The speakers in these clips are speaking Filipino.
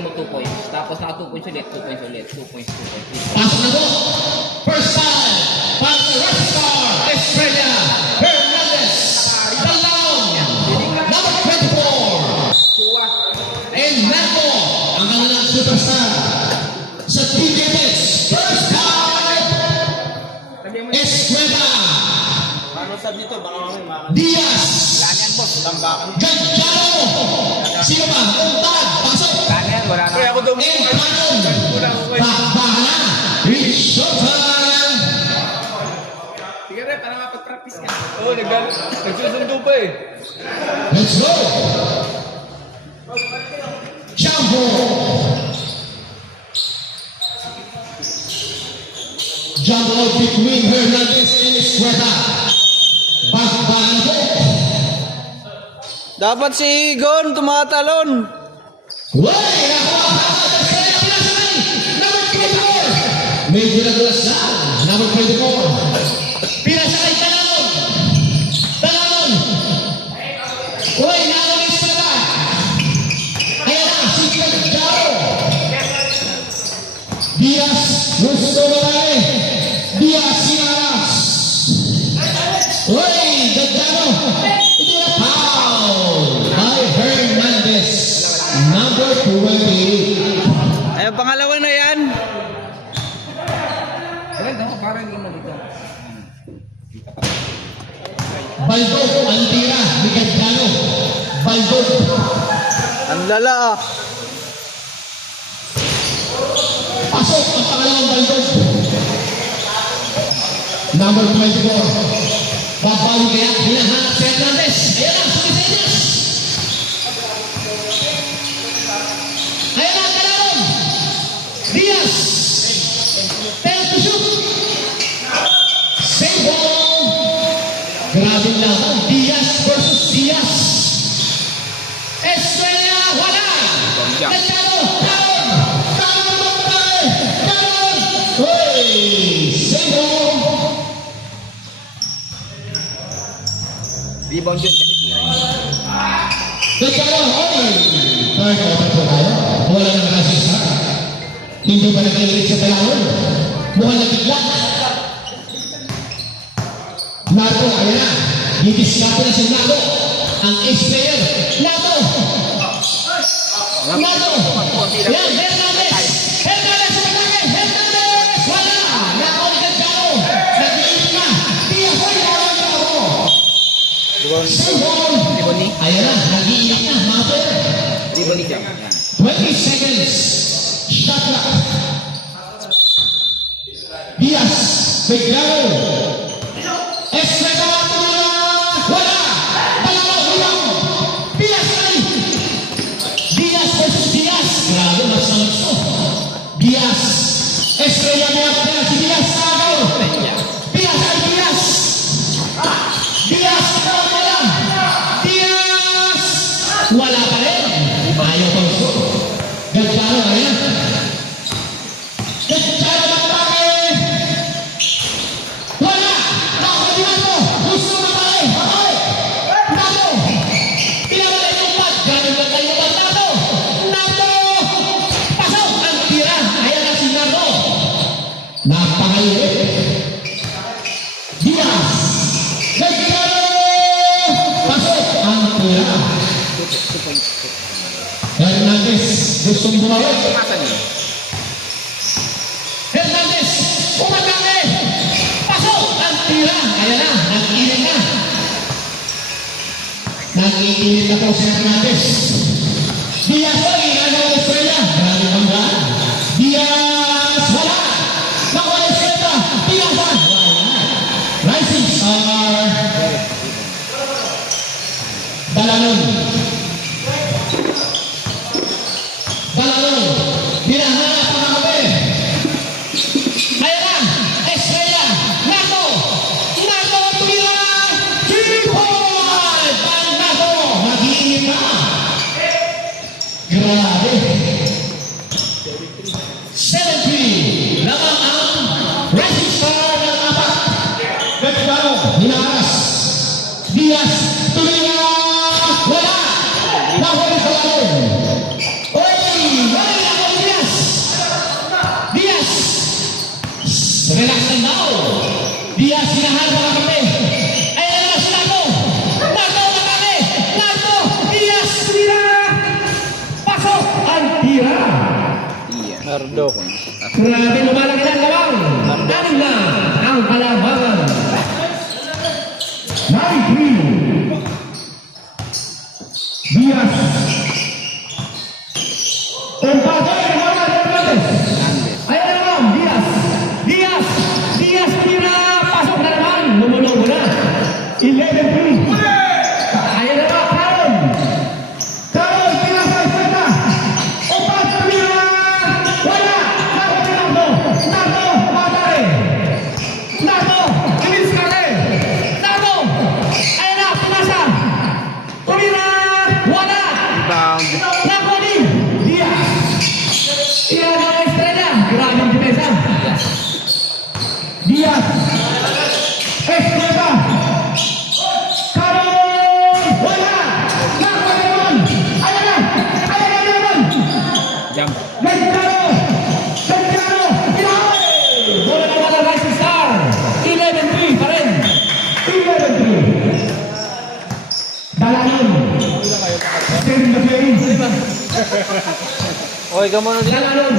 bigyan mo 2 points. Tapos naka 2 points ulit, 2 points ulit, 2 points, 2 points. Pasok na po. First time. Para sa Red Star, Estrella Hernandez. Dalawang. Number 24. And Nato, ang kanilang superstar. Sa Team Davis, first time. Estrella. Paano sabi dito? Baka kami makakalimutan. Diaz. Lanyan, boss. Tambakan. Gajano. Sino ba? Untad. Pasok. Lanyan, wala na. Kaya ako daw And Canon. Bakbana. It's showtime. Sige rin, para mapag-practice ka. Oo, nagsusundo pa eh. Let's go. Jumbo. Jumbo between Hernandez and Estrella. Bakbana po. Dapat si Igon tumatalon. Way! Number 24. Medyo nagulas na. Number 24. Pinasakay Talon. Talon. Way! Nalong Estrella. Ayan na. Si Gajano. Diaz. Gusto marami. Diaz Sinaras. Way! Gajano. Foul by Hernandez. Number 20. Ay, pangalawa na yan. Wala na, parang hindi mo dito. Baldo, ang tira ni Gajano. Baldo. Ang lala ah. Pasok ang pangalawang Baldo. Number 24. Babalik kaya hinahanap si Hernandez. Ayan na, sumisayas. Ayan na, Talon. Diaz. Tell to shoot. Save ball. Grabe laban. Diaz versus Diaz. Estrella, wala. Gajano, Talon. Talon, Talon. Hey, save ball. Rebound yun kasi tira yun. Gajano, oy. Third quarter po tayo. Wala nang rasista. Hindi ba nakikinig sa Talon? Mukhang nabigla. Nato, ayan na. Didiskapo na si Nato. Ang ace-player. Nato! Nato! Yan, Hernandez! Hernandez! Hernandez! Wala! Nato ni Gajano! Nag-iip na! Diaz ay naroon na ako! Sambol! Ayan na, nag-iip na, mga player. Rebound siya. Yan. 20 seconds. Shot clock. Diaz, Gajano. Estrella, wala. Dalawa, hilang. Diaz ay. Diaz versus Diaz. Grabe, masalit to. Diaz. Estrella mo at kaya si Diaz. Diaz ay Diaz. Diaz, wala. Diaz. Wala pa rin. Ayaw pang shoot. Gajano, ayan. Gajano, matake. Wala. Nakakadiman mo. Gusto matake. Matake. Nato. Pinawala yung pad. Ganun ba tayo ba, Nato? Nato. Pasok. Ang tira. Ayan na si Nato. Napakaliit. Diaz. Gajano. Pasok. Ang tira. Hernandez, gustong bumalik. Tumasan yun. Hernandez, umatake. Pasok, ang tira. Ayan na, nag-iinit na. Nag-iinit na po si Hernandez. Diaz, ay, ginagawa ng Estrella. Grabe bangga. Diaz, wala. Nawala Estrella. Diaz, wala. Rising star. Dalanon. Dalanon. Hinahanap ang mga kape. Ayan na. Estrella. Nato. Nato. Tumira. 3-point. Ang Nato. Mag-iinit na. Grabe. 7-3. Lamang ang rising star ng apat. Gajano. Hinaharas. Diaz. Tumira. Wala. Nahuli sa lalim. Oy! Wala! Nardo. Grabe lumalaki na lawang. Anim na ang kalabangan. 9-3. Diaz. Empate. Ayan naman, Diaz. Diaz. Diaz tira. Pasok na naman. Lumulong na. 11-3. Ayan naman, Caron. Caron, tira sa eskwenta. Opat, tira. Wala. Nato, Nardo. Nardo, Matare. Nardo, Luis Carle. Nardo. Ayan na, pinasa. Tumira. Wala. Rebound. Napoli. Diaz. Iyan ang estrella. Grabe ang depensa. Diaz. Estrella. Caron. Wala. Napoli naman. Ayan na. Ayan na naman. Jump. Gantaro. Gantaro. Inaaway. Bola na wala Rising Star. 11-3 pa rin. 11-3. Dalanon. Send the game. Okay ka muna din. Dalanon.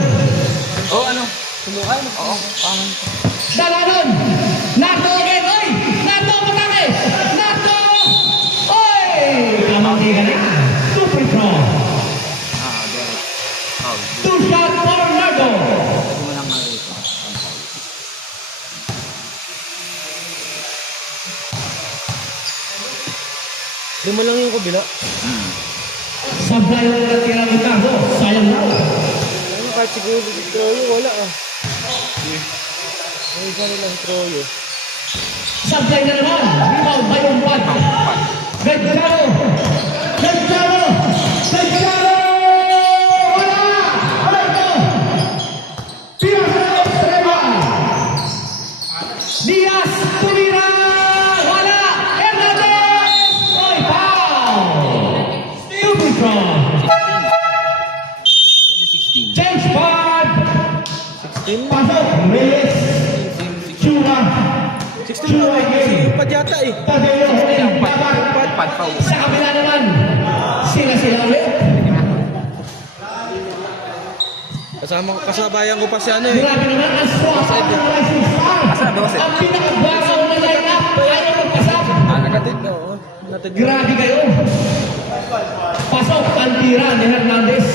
Oh, ano? Sumukan? Oo. Dalanon. Nardo again. Oy! Nardo, matake! Nardo! Oy! Kamang ka na. Super draw. Derek. Oh, Two shot for Nardo. pwede mo lang marito. Di mo lang yung kabila. Sablay na natira ni Nardo. Sayang na. Ano kahit siguro dito yung wala ah. May isa nilang troyo. Sablay na naman. Rebound by Umpan. Gantaro. Gantaro. Gantaro. Wala. Wala ito. Tira sa Estrella. Diaz. Tumira. Wala. Hernandez. Oy, foul. Stupid draw. 16. Change part. 16? Pasok. Reyes. Chura. 16 na si Pad yata eh. Tadeo. Pad foul. Sa kabila naman. Sila ulit. Kasabayan ko pa si ano eh. Grabe naman ang swak sa Rising Star. Ang pinakabaraw na line-up ayaw magpasok. Nagatid na oo. Natid. Grabe kayo. Pasok ang tira ni Hernandez.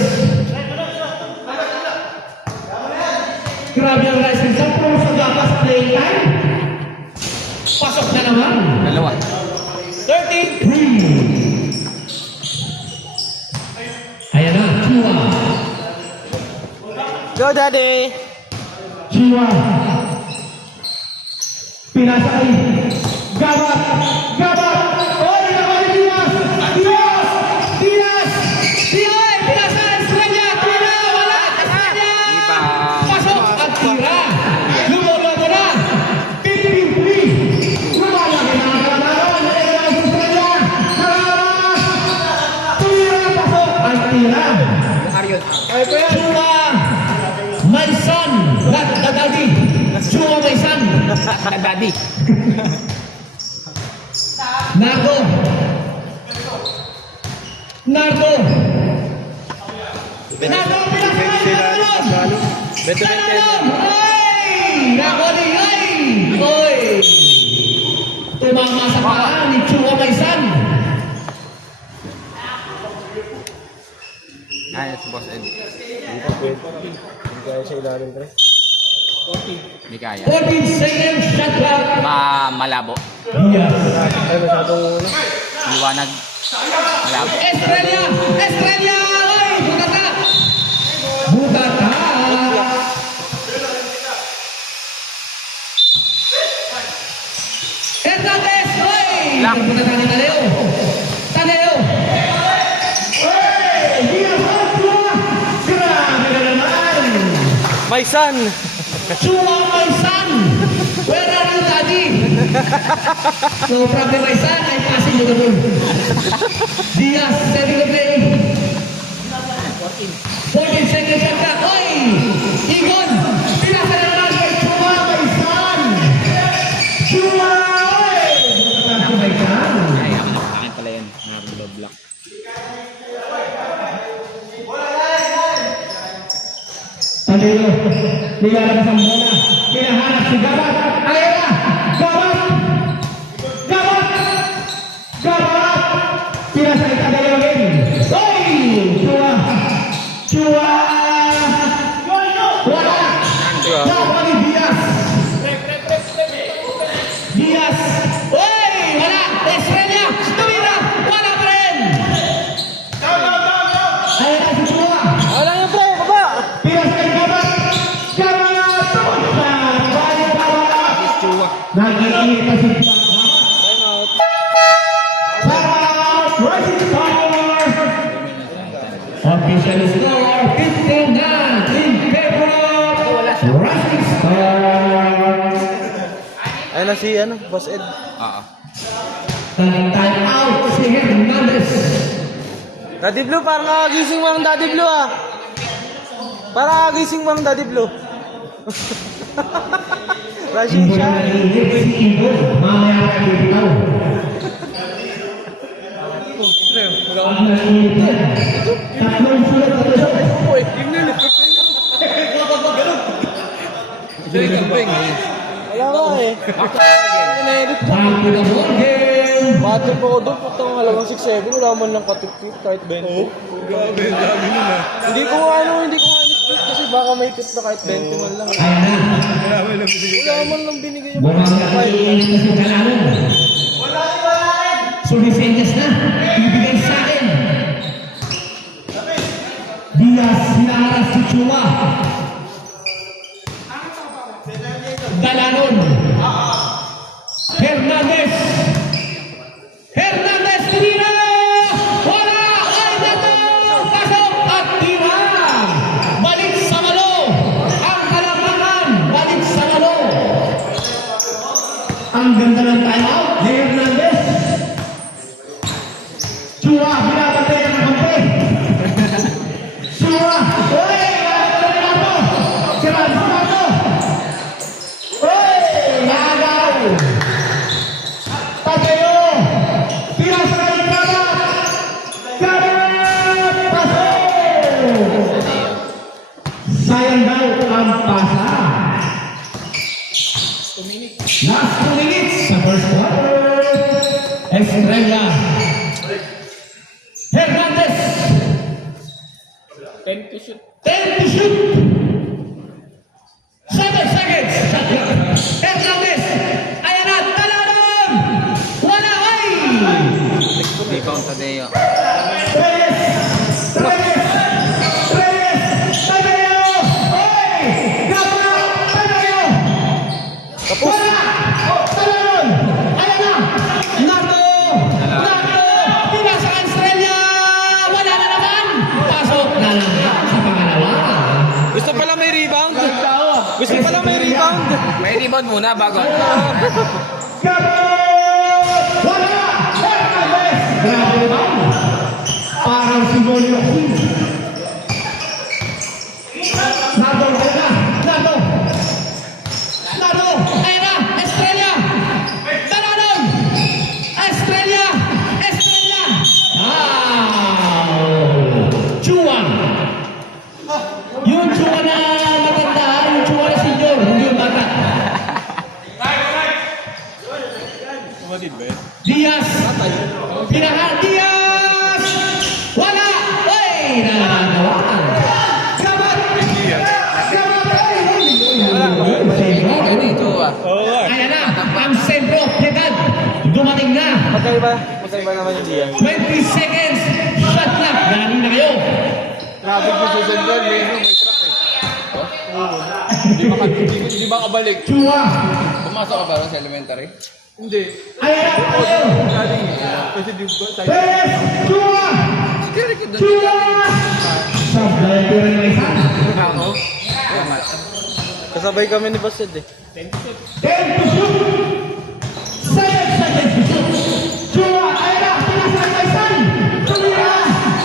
Grabe ang Rising Star. Puro sa gapas playing time. Pasok na naman. Dalawa. 13-3. Ayan na, Chua. Go daddy! Chua. Pinasay. Gabat. Gabat. Oy, naman ni Diaz. Diaz. Diaz. Diaz. Pinasay. Estrella. Tira. Wala. Estrella. Pasok at tira. Lumolobo na. 15-3. Lumalaki na ang kalamaran. Estrella. Nararas. Tira. Pasok at tira. Ariel. Ay pa yan! Chua. My son. Not the daddy. Chua, my son. Daddy. Nardo. Nardo. Nardo, pinakalan. Beto Dalanon. Ay! Nakoli, ay! Oy! Tumama sa paa ni Chua Maisan. Ay, si Boss Ed. Hindi pa pwede. Hindi kaya sa ilalim pre. Hindi kaya. 14 seconds shot clock. Malabo. Yes. Ay masyadong ano. Liwanag. Malabo. Estrella! Estrella! Oy! Bugata! Bugata! Hernandez! Oy! Lock. Bugata ni Tadeo. Tadeo! Oy! Diaz ang Chua! Grabe na naman! My son! Chua, my son! Where are you, daddy? No problem, my son. I'm passing you the ball. Diaz, setting the play. 14 seconds shot clock. Oy! Igon! Pinasa na naman kay Chua, my son! Chua! Oy! Pinasa my son! Ay, akin pala yan. Nardo block. Manilo. Nilalang sa bola. Pinahanap si Gabat. Ayan na! Gabat! Gabat! Gabat! Pinasa itadalo again. Oy! Chua! Chua! Wala! Dapat ni Diaz! Diaz! Oy! Wala! Estrella! Tumira! Wala pa rin! Ayan na si Chua! Wala yung pre, baba! Pinasa kay Gabat! Gabat! Bayan bawala! Chua. Nagkikita si Gabat! Time out. Rising Star! Official score 15 na in favor of Rising Star! Ayun na si, Boss Ed. Oo. Time out si Hernandez! Daddy Blue, parang nakagising mo ang Daddy Blue ah. Parang nakagising mo ang Daddy Blue. Rushing Ibo siya. na naiinip si Ibo. Mamaya ka bitaw. Pag naiinip yan, tatlong sulat na ito. Wala nga eh. Back to the ball game! Battle po ko doon, putang halagang 6-7, wala man lang katip-tip kahit 20. Grabe, dami nun ah. Hindi ko nga in-split kasi baka may tip na kahit 20 man lang. Ayan na. Grabe lang binigay. Wala man lang binigay yung Bumangga ka iinip na si Talalong. Sumisenyas na. Ibigay sa akin. Diaz, hinaharas si Chua. Dalanon. Hernandez. Hernandez, tinira! Wala! Ay, nato! Pasok at tira! Balik sa malo! Ang kalamangan! Balik sa malo! Ang ganda ng timeout ni Hernandez. Chua, binabantay ang kampe. Chua! Uy! Renato! Si Renato! Uy! Nagaw! Patayo! Pinasa ng Gabat! Gabat! Pasok! Sayang daw ang pasa. Last 2 minutes sa first quarter. Estrella. Hernandez. 10 to shoot. 10 to shoot. 7 seconds. Shot clock. Hernandez. Ayan na. Talalong. Wala. Ay. Rebound sa Deo. Reyes. Reyes. Reyes. Tayo. Oy. Gaba. Tayo. Tapos. Wala. Talalong. Ayan na. Nardo. Nardo. Pinasa ka Estrella. Wala na naman. Pasok na lang sa pangalawa. Gusto pala may rebound. Gusto pala may rebound. May rebound muna bago. Wala! Hernandez! Grabe naman! Parang si Molly Oxy. Nato, ayun na! Nato! Nato! Ayun na! Estrella! Talalong! Estrella! Estrella! Chua! Yung Chua na matanda, yung Chua na senior, hindi yung bata. Kumatid ba yun? Diaz! Pinahal Diaz! Wala! Uy! Nananawakan! Gabat! Gabat! Sentro! Chua. Oo nga. Ayan na! Ang sentro! Piedad! Dumating na! Magkaiba naman yung diyan. 20 seconds! Shot clock! Galing na kayo! Traffic mo sa Central, may truck eh. Hindi makabalik. Chua! Pumasok ka ba rin sa elementary? Hindi. Ayan na! Tayo! Galing kasi di ba tayo. Perez! Chua! Direk yun doon. Chua! Sablay ko rin may isa. Ako? Kasabay kami ni Boss Ed eh. 10 to shoot! 7 seconds to shoot! Chua! Ayan na! Pinasa ng Kaisan! Tumira!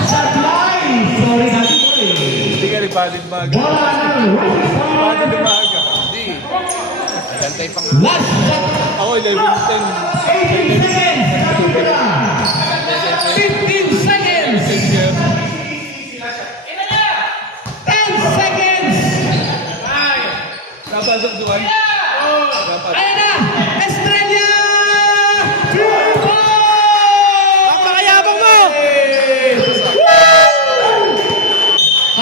Sablay! Sorry natin ko eh. Hindi ka nagpalit maga. Wala na! Rising Palit Star! umaga. Hindi. Gantay pang... Last shot! Ako 11-10. 18 seconds! Tumira! 15 seconds! 10 seconds! Pasok doon. Ayan na! Estrella! Napakayabang mo!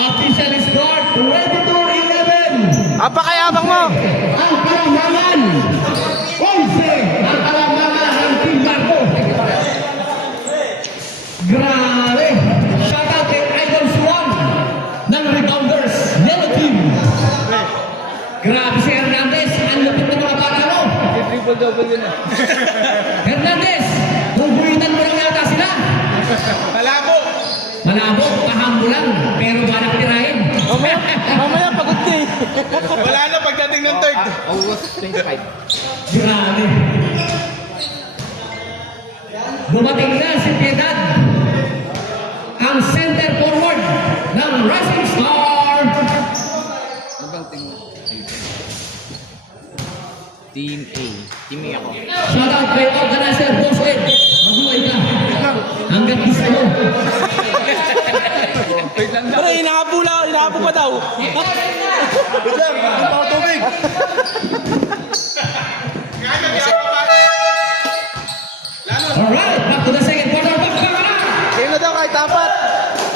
Official score, 22-11. Napakayabang mo! Ang kalamangan. 11 ang kalamangan ng Team Marco. Grabe! Shoutout kay Idol Swan ng Rebounders, Yellow Team. Grabe si Hernandez, ang lupit ng mga bata mo. Triple-double yun ah. Hernandez, huguitan mo lang yata sila. Malabo! Malabo, pahambo lang, pero balak tirahin. Mamaya pagod ka eh. Wala na pagdating ng third. August 25. Grabe. Dumating na si Piedad, ang center forward ng Rising Star. Ibang team. Team A. Team A ako. Shoutout kay organizer Boss Ed. Mabuhay ka. Hanggang gusto mo. Wait lang Pero inahapo pa daw. Wait lang, hindi pa ako tubig. Alright, back to the second quarter. Back to the Kayo na daw kahit apat.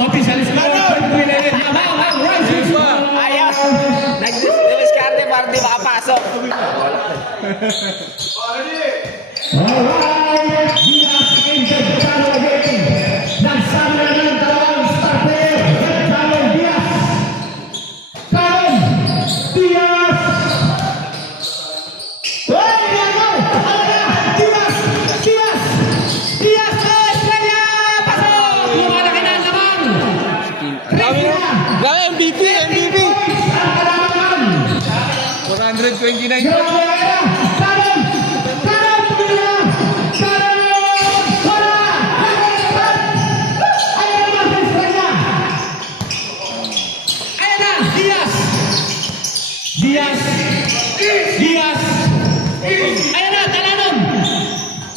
official score. 23-11 na ang Rising Star. Ayos! Nag-discarte para di makapasok. Alright, Diaz entered the channel again. Nagsabi na ng dalawang star player. Cameron Diaz. Cameron Diaz. Hey, ano? Diaz! Diaz! Diaz! Oh, Estrella! Pasok! Lumalaki na ang laman. Grabe, MVP! Ang kalamangan. 129. Diaz. Ayan na, Talanon.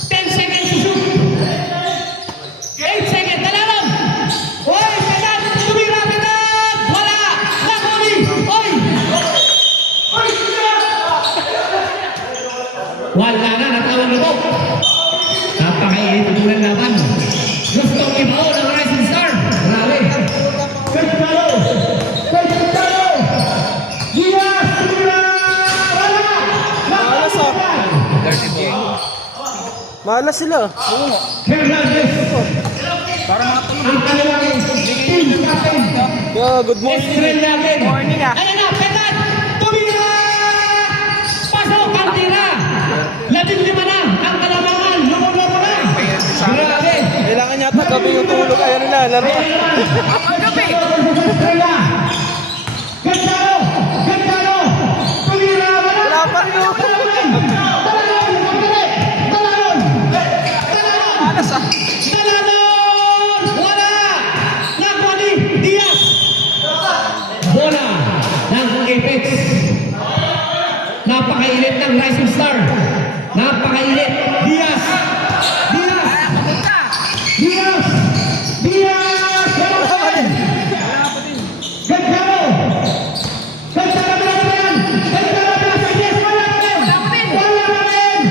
10 seconds to shoot. 8 seconds, Talanon. Oy, Piedad, tumira, Piedad. Wala. Nakuli. Oy. Wala na, natawag na po. Napakainit ng laban. Gustong ibaon ng Rising Star. Grabe. Kagkalo. Diaz, tumira. Wala. Malas ah. Malas sila. Hernandez. Ang kanilang team captain. Yeah, good morning. Estrella again. Morning ah. Ayan na, Piedad. Tumira. Pasok ang tira. 15 na. Ang kalamangan. Lumulobo na. Grabe. Kailangan yata gabi yung tulog. Ayan na, laro. Ang gabi! Estrella. Gandaro. Gandaro. Tumira. Wala pa rin yung... Malas ah. Talanon! Wala! Nagwali! Diaz! Bola ng Apex. Napakainit ng Rising Star. Napakainit. Diaz! Diaz! Diaz! Diaz! Wala pa rin! Gagaro! Gagaro na yan! Gagaro na sa Diaz! Wala pa rin! Wala pa rin!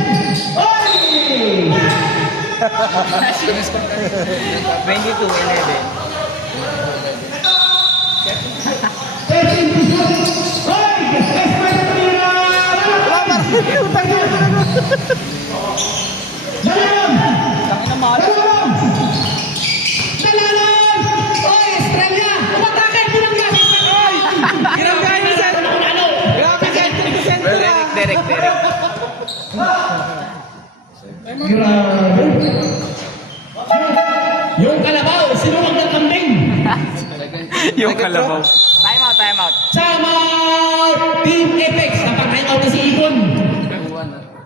Oy! 22-11. Wala pa rin. Utang na ito. Derek. Yung kalabaw, sinuwag ng kambing. Yung kalabaw. Time out. Sama Team Apex. Napag-time out na si Ikon.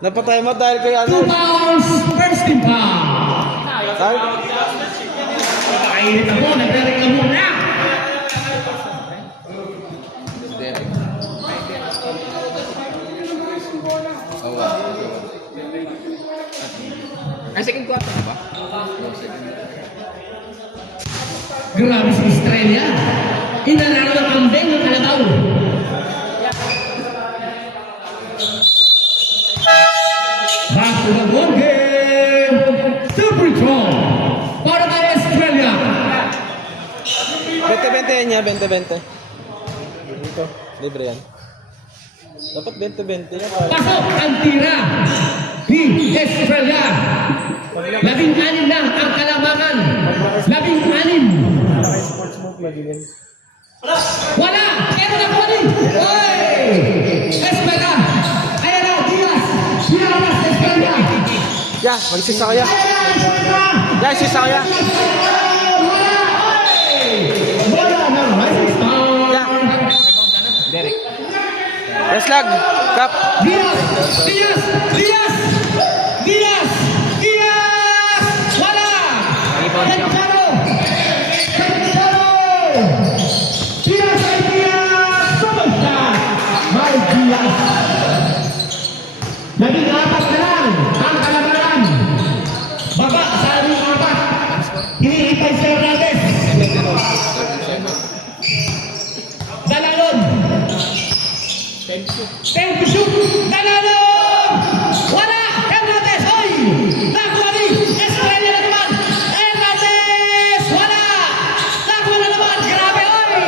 Napatay mo dahil kay 2 ano. pounds, first team foul. Dahil... Kainit ako, nagre-reklamo na. Derek. Ay, second quarter na ba? Grabe si Estrella. Inanalo ng kambing ng kalabaw. 20-20 yan niya, 20-20. Dito, libre yan. Dapat 20-20 yan. Pasok ang tira. Team Estrella. 16 na ang kalamangan. 16. Sports move, magiging. Wala! Pero na po rin! Oy! Estrella! Ayan na, Diaz! Diaz, Estrella! Yeah, magsisa kaya. Yeah, sisa kaya. Wala na, Rising Star! Yeah. Derek. Yes, lag. Cup. Diaz! Diaz! Diaz! Diaz! Diaz! Wala! Kencharo! Kencharo! Diaz ay Diaz! Superstar! May Diaz! 14 na lang ang kalamangan. Baba sa aming apat. Hinihintay si Hernandez. Dalalon. Time to shoot. Dalalon! Wala! Hernandez! Oy! Nakuha ni Estrella na naman! Hernandez! Wala! Nakuha na naman! Grabe! Oy!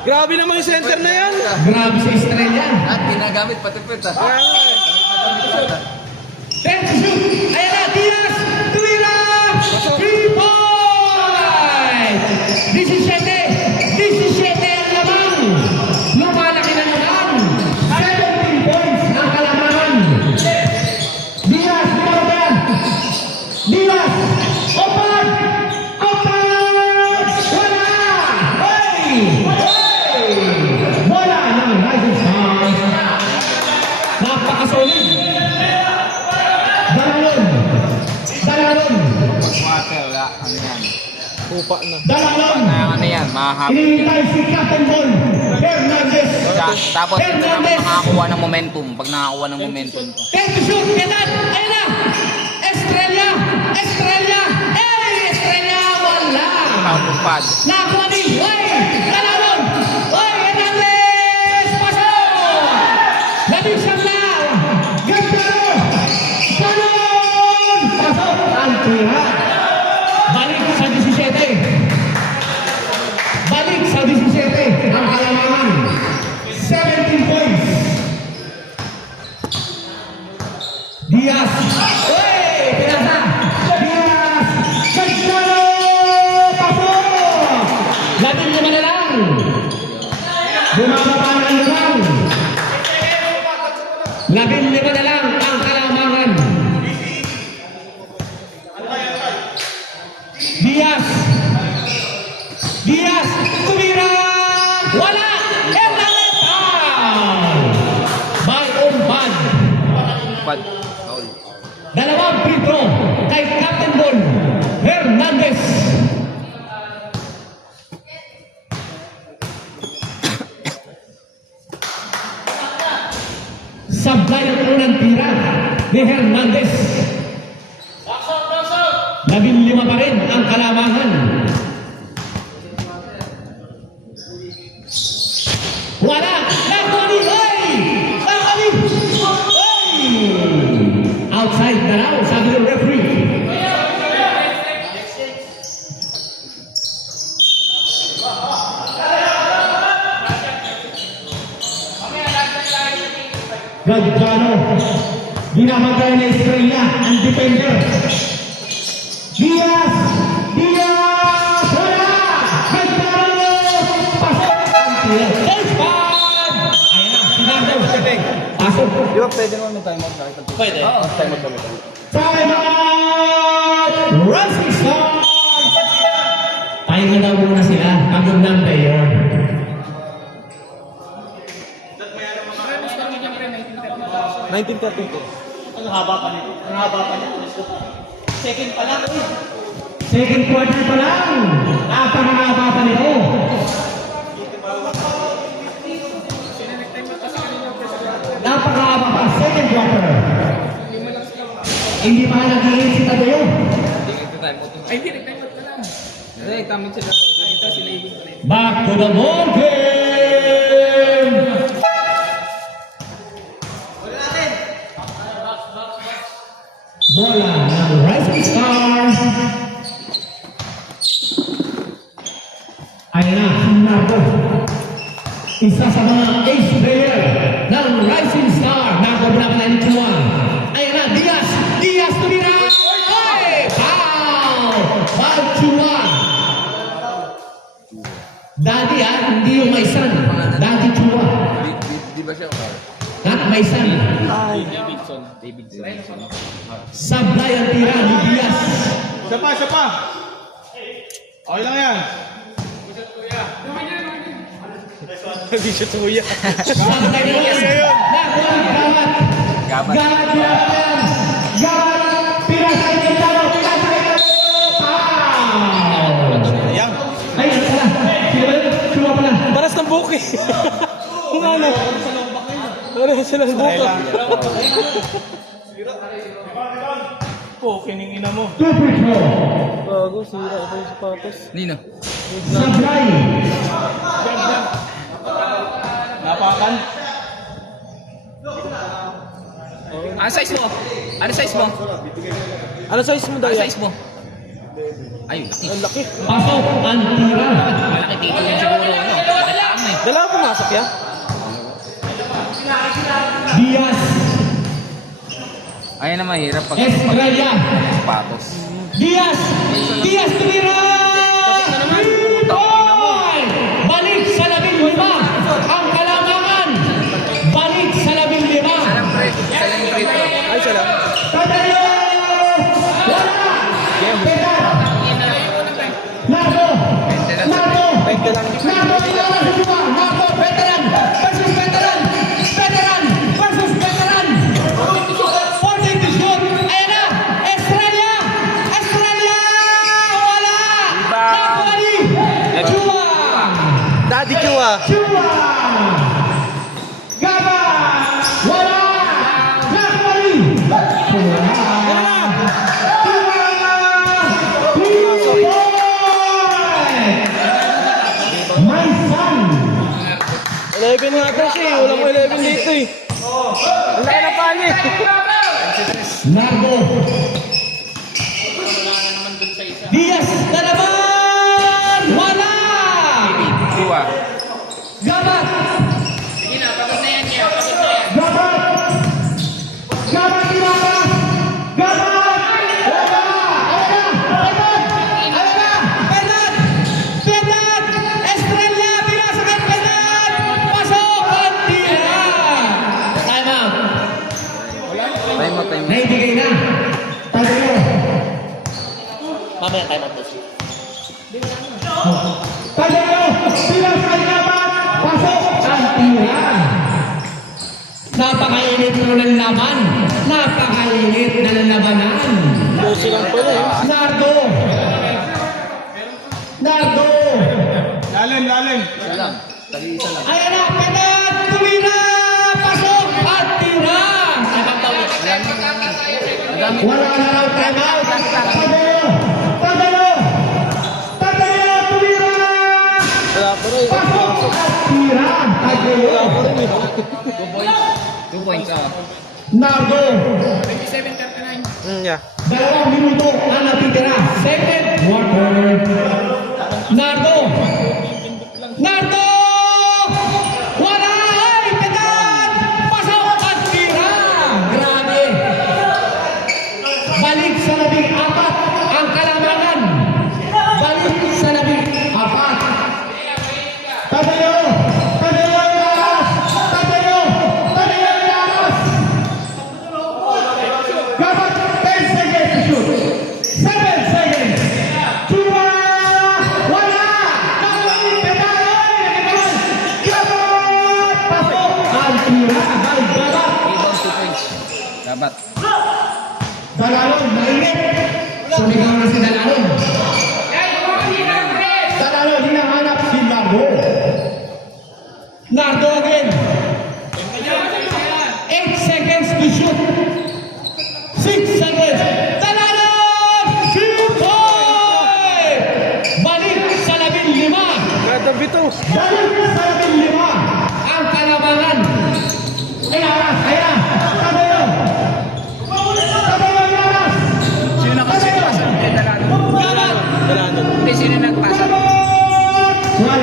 Grabe naman yung center na yan. Grabe si Estrella. At ginagamit pati pweta. Time to shoot! Ayan na! Diaz! Tuwira! 3 points! 17 ang lamang! Lumalaki na naman! 17 points ang kalamangan! Diaz! Diaz! Diaz! Open! Open! Wala! Hey! Hey! Wala ng Rising Stars! Napakasolid! Dalalon! Dalalon! Water, wala. Ano yan? Pupa na. Dalalon! Ano yan? Mahahapon. Hinihintay si Captain Ball Hernandez! Tapos ito na makakakuha ng momentum. Pag nakakuha ng momentum to. Time to shoot! Kenan! Ayun na! Estrella! Estrella! Hey! Estrella! Wala! Out of pad. Nakuha ni! Oy! Dalalon! Oy! Hernandez! Pasok! Labing lang! Ganda! Balon! Pasok! Ang tira! Balik sa 17. Balik sa 17 ang kalamangan. 17 points. Diaz. Uy! Pinasa. Diaz. Kencharo! Pasok! 15 na lang. Bumababa na lang. 15 na lang ang kalamangan. Diaz! Diaz! Tumira! Wala! Hernandez! By on bad. Pad. Foul. Dalawang free throw kay Captain Ball Hernandez. Sablay ang unang tira ni Hernandez. 15 pa rin ang kalamangan. Wala! Nakoni! Oy! Nakoni! Oy! Outside na raw, sabi ng referee. Gagano. Dinamagay na Estrella ang defender. Diaz! Diaz! Wala! Gagano! Pasok! First ball! Ayan na, Sinardo. Pasok. Di ba pwede naman may timeout na? Pwede. Oo, timeout kami. Time out! Rising Star! Pahinga daw muna sila. Pagod ng player. $19.32. Second quarter pa lang. Napakahaba pa nito. Napakahaba pa. Second quarter. Hindi pa nag-iin si Tadoyo. Ay, hindi. Nag-time out ka lang. Hindi, tamit sila. Ay, ito sila yung Back to the ball game. Bola ng Rising Star. Ayan na, si Nardo. Isa sa mga ace player ng Rising Star. Nardo binabala ni Chuan. Ayan na, Diaz. Diaz tumira. Ay! Foul! Foul Chuan. Daddy hindi yung Maisan. Daddy Chuan. Di ba siya? Not Maisan. Davidson. Sablay ang tira ni Diaz. Isa pa. Okay lang yan. Hindi siya tuya. Sablay ni Diaz. Gabat. Gabat. Gabat. Tira sa Italo. Foul! Ayan. Ay, pala. Sino pala? Paras ng buki. Kung ano. Paras silang buki. Kining ina mo. 2 free throw. Bago, sira ito yung sapatos. Nino. Sablay. Napakan. Ano size mo? Ano size mo? Ano size mo, Ano Daya? size mo? Ay, laki. Ang laki. Pasok ang tira. Malaki tito yun siguro. Ano? Nakita mo eh. Dalawa pumasok yan? Diaz. Ayan na mahirap pag Estrella. patos. Diaz. Diaz tumira. Goal! Balik sa 15. Ang kalamangan. Balik sa 15. Salang Fred. Salang Fred. Ay, siya lang. Tadalo! Wala! Pedal! Nardo! Nardo! Pwede lang. Nardo! Nardo! Veteran! Versus veteran! Veteran! Versus veteran! Forcing to shoot! Ayan na! Estrella! Estrella! Wala! Napoli! Chua! Daddy Q ah. Chua! Gaba! Wala! Napoli! My son! 11 nga ito siya eh. Wala mo 11 dito eh. Ang laki na pali. Nardo! Diaz na naman! Wala! Chua. Gabat! Gabat! Gabat tinatas! Gabat! Wala! Penat! Penat! Penat! Estrella! Binasakan penat! Pasok ang tira! Time out! Time out. Naibigay na! Tayo! Mamaya time out po. Tayo! Binasakan gabat! Pasok ang tira! Napakainit na ng laban. Napakainit na ng labanan. Puso lang pala eh. Nardo! Nardo! Lalim. Isa lang. Tagi-isa lang. Ayan na, penat! Tumira! Pasok at tira! Wala na raw time out. Tadalo! Tadalo! Tadalo! Tumira! Wala pa rin. Pasok at tira! Wala pa rin eh. 2 points. Nardo! Yeah. 2 minuto ang natitira. Second quarter. Nardo! Nardo! Wala! Ay! Petan! Pasok at tira! Grabe! Balik sa 14 ang kalamangan. Balik sa 14. Tabayo! Tabayo ang lakas! Tabayo! Tabayo ang lakas! Gabat 10 seconds to shoot. 7 seconds. Chua! Wala! Nakawin! Pedal! Gabat! Pasok! Ang tira! Ang gabat! Rebound 2 points. Dapat. Dalalon, mainit! Sumigaw na si Dalalon. Dalalon, hinahanap si Nardo. Nardo again. 8 seconds to shoot. 6 seconds. Dalalon! 2 point! Balik sa 15. Ganda bito. Balik sa 15. Ang kalabangan. Ay, aras! Ayan! Tabayo! Tabayo, aras! Sino nakasipasa? Dalano. Gabat! Wala na. Hindi, sino nagpasa? Wala!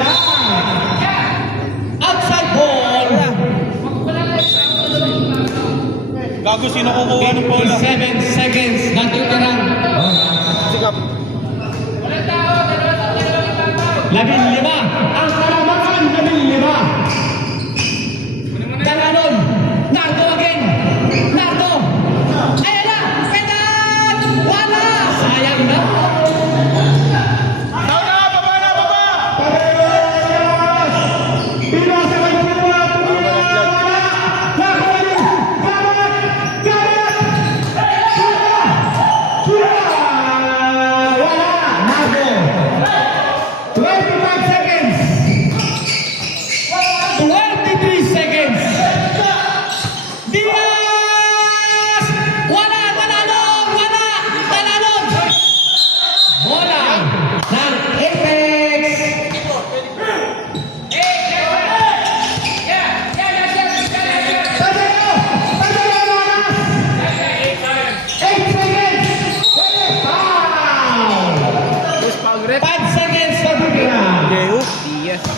sino kukuha ng bola. 7 seconds. Natutira. Sikap. 15. Ang kalamangan, 15. Tagalog. Nardo again. Nardo. Ayan na. Petat. Wala. Sayang na.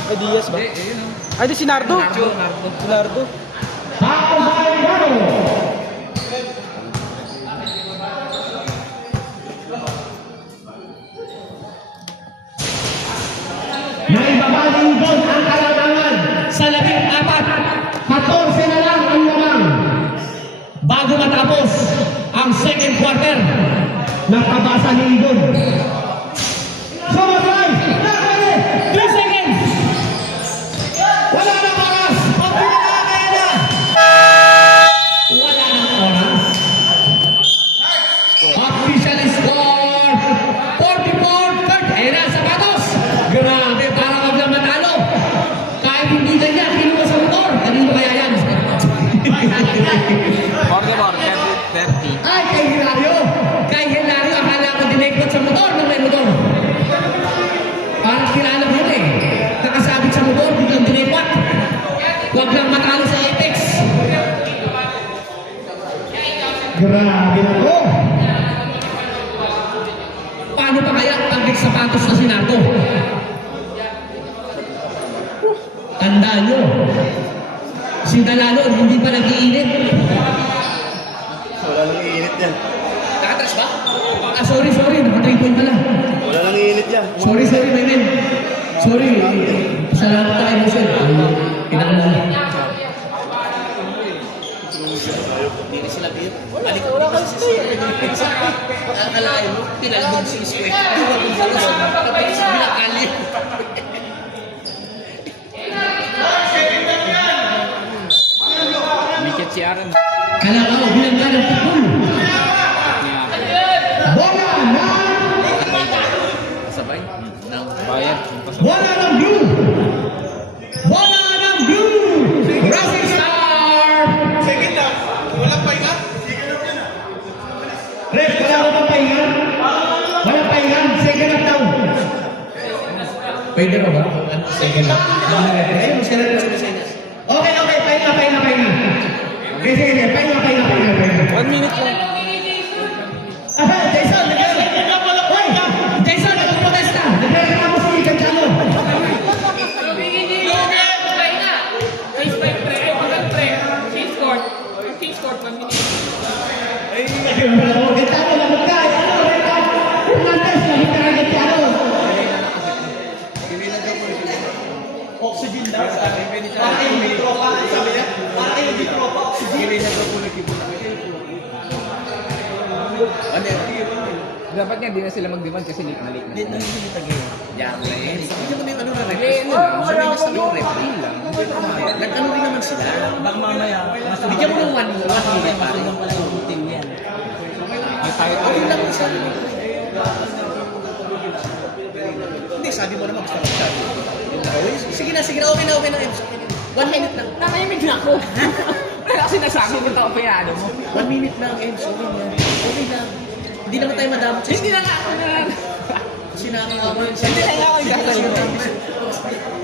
Ay, Diaz ba? Ay, di si Nardo. Si Nardo. Naibabaling doon ang kalamangan sa 14. 14 na lang ang lamang. Bago matapos ang second quarter, nakabasa ni Indon. Sumasay! Nakali! 3 seconds! Wala na oras! Pag pinakakaya na! Wala na oras. Official score! 44-30! Ayun na, sapatos! Grabe, para wag lang matalo. Kahit hindi ganyan, kinuha sa motor. Kanino kaya yan? Order, 30. Ay, kay Hilario! Kay Hilario, akala ko dinekot sa motor nung may motor. Parang kilala mo yun eh. Nakasabit sa motor, biglang dinekot. Huwag lang matalo sa Apex. Grabe na to. Paano pa kaya ang big sapatos na sinato? Tandaan nyo, si Dalalo hindi pa nag-iinit. Wala nang iinit yan. Nakatas ba? Ah, sorry, naka 3 point pala. Wala nang iinit yan. Sorry, my man. Sorry. Salamat tayo, sir. Pinakala. Hindi na sila beer. Balik ko na kasi akalain mo, pinalabog si Square. Tapos binakali. Mikit si Aaron. Kalakaw, bilang ka ng pukul. Bola na! Sabay. Bayad. Bola ng blue! Bola ng blue! Rising Star! Second lang. Walang pahinga. Ref, wala ko bang pahinga? Walang pahinga, second up daw. Pwede ba ba? Second up. Ayun, sila na sila. Okay, pahinga. Okay, sige, pahinga. 1 minute lang. Aha, Jason, Hoy! Jason, nagpo-protesta! Nagreklamo si Gancalo! Gancalo, lamot ka! Hernandez, lamot ka na Gancalo! Oxygen daw, sabi. Para yung mikropa, sabi niya. Para yung mikropa, oxygen. Dapat nga, di na sila mag-demand kasi late na. Hindi na hindi tagay. Diyan na eh. Hindi naman yung ano na Eh, ano lang, Sabi niya sa yung iyo, referee lang. nag-ano rin naman sila. Baka mamaya, bigyan mo ng 1 minute pare. Yung tayo Okay lang sa Hindi, sabi mo naman, gusto ko sabi. Sige na, okay na. 1 minute lang. Nakayamig na ako. Kasi nasabi mo ito, payado mo. 1 minute lang, Ems. Okay lang. Hindi naman tayo madamot sa Hindi na nga ako na. Kasi nakakawa yun. Hindi na nga ako yung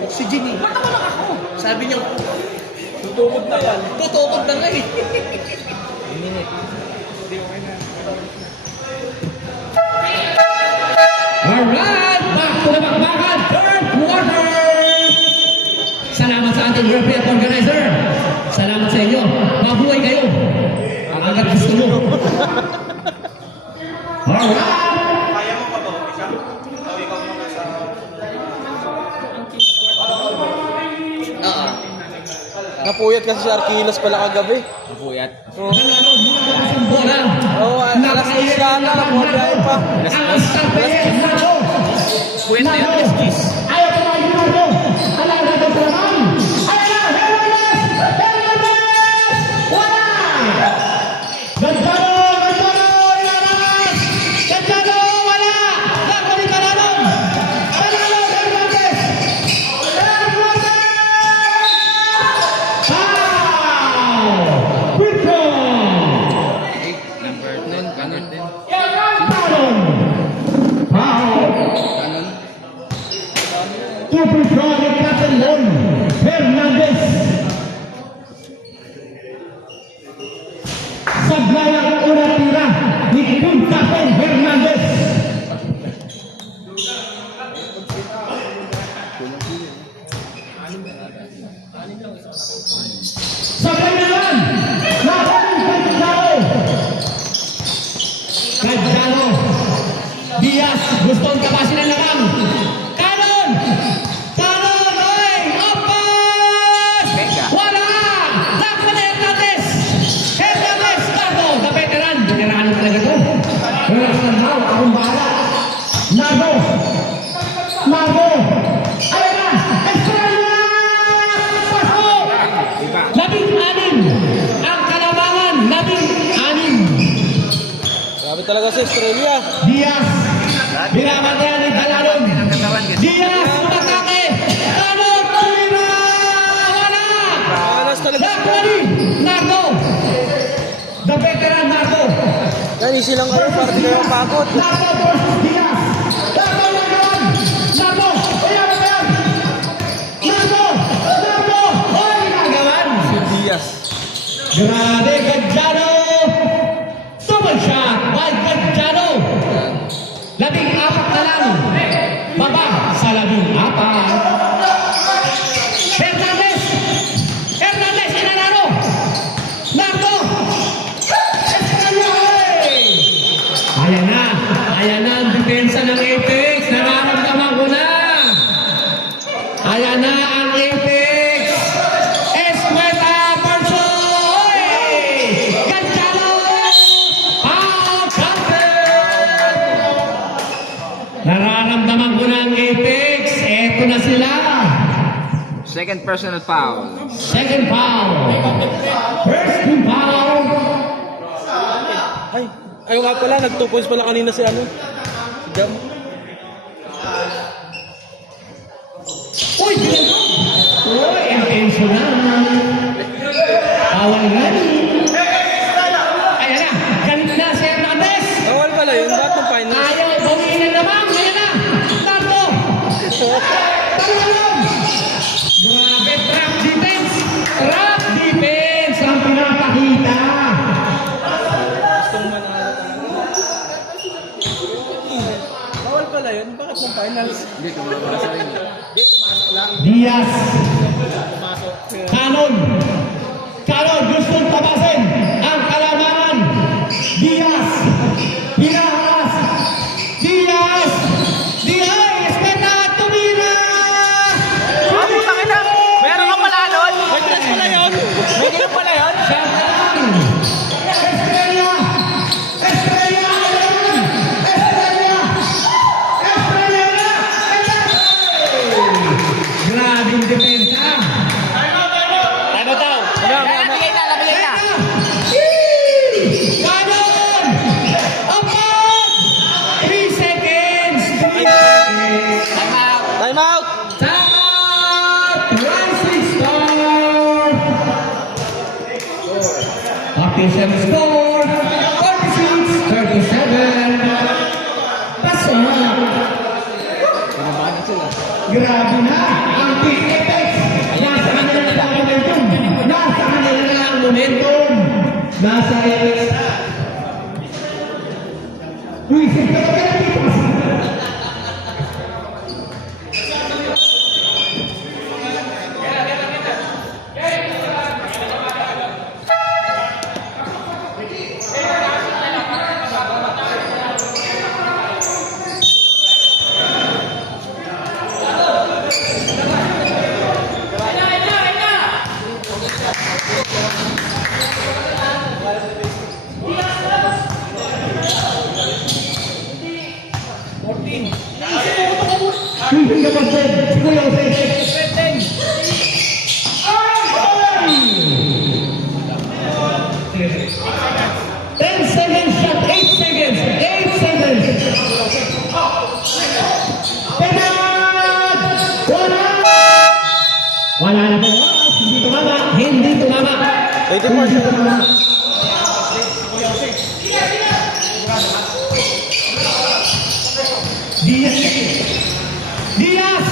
Oxygen eh. Ba't ako lang ako? Sabi niya, tutukod na yan. Tutukod na nga eh. Alright, back to the bakbakan, third quarter! Salamat sa ating referee at organizer. Salamat sa inyo. Mabuhay kayo. Agad gusto mo. Alright. Kaya mo pa ba? Ikaw muna sa... Oo. Napuyat kasi si Arquilas pala kagabi. Napuyat. Oo. Bola. Oo, alas 6 na na. Napuhabiyahin pa. Ang star player, Nardo. Pwede na yung Nardo. Ayaw ko mga Nardo. Alaga ka sa naman. Ayaw na. Hernandez. Hernandez. Wala. Gandano. Gandano. Ilaras. Gandano. Wala. Nagpalik ka na nun. Gandano. Hernandez. Hernandez. Foul. Free throw. Number 10. Ganun din. Talon. Foul. Ganun. Two free throw ni Captain Lon Hernandez. Sablay ang unang tira ni Team Captain Hernandez. Sablay naman. Laban Cajano. Cajano. Diaz. Gustong kapasin ang labang. Kanon. Kanon. Oy. Opas. Wala. Lakman na Hernandez. Hernandez. Nardo. The veteran. Veteran talaga to. Pero somehow, akong bahala. Nardo. Nardo. Ayun na. Estrella. Pasok. Labing-anim. Ang kalabangan. Labing-anim. Grabe talaga si Australia. Diaz. Binabantayan ni Talalon. Diaz. Umatake. Talalon. Tumira. Wala. Malas talaga. Lakmani. Nardo. The veteran Nardo. Yan, easy lang kayo para di kayo mapagod. Nardo versus Diaz. Nardo na naman. Nardo. Ayan na yan. Nardo. Nardo. Oy, nagawan. Si Diaz. Grabe, Cajano. Double shot by Cajano. 14 na lang. Baba sa 14. Hernandez. Hernandez, inanaro. Nardo. Escalay. Ayan na. Ayan na ang depensa ng Apex. Nararamdaman ko na. Ayan na ang Apex. Escueta Parsoy. Cajano. Nararamdaman ko na ang Apex. Eto na sila. Second personal foul. Second foul. First team foul. Ay, ayaw nga pala. Nag 2 points pala kanina si ano. Si Jam. Uy, ginagawa. Uy, intentional. Bawal yan. Ayan na. Galit na si Hernandez. Bawal pala yun. Ba't ng finals? Ayaw, bawiin na naman. Ayan na. Nardo. Talon. Grabe, trap defense. Trap defense ang pinapakita. Gustong manalo talaga. Bawal pala yun. Bakit ng finals? Hindi, tumawala sa rin. Diaz. Canon. Canon, gustong tabasin ang kalamangan. Diaz. Pinahas. Diaz. Diaz. Espeta. Tumira. Putang ina! Meron ka pala doon! May test pala yun! May game pala yun! Shotgun. Estrella. Estrella. Estrella. Estrella. Grabing depensa. Time out daw. Nabigay na, nabigay na. Kanon! Apat! 3 seconds! 3 seconds! Time out. Time out! Time! Rising Star! Official score! 46-37! Pasok! Grabe na! Ang P-Apex! Nasa kanila na ang momentum! Nasa kanila na ang momentum! Nasa Apex! Uy, sige ka na dito! kapatid, si Kuya Jose. 10 seconds shot, 8 seconds, 8 seconds. Penat! Wala na po. Hindi tumama, hindi tumama. 84 Hindi tumama. Diaz! Diaz!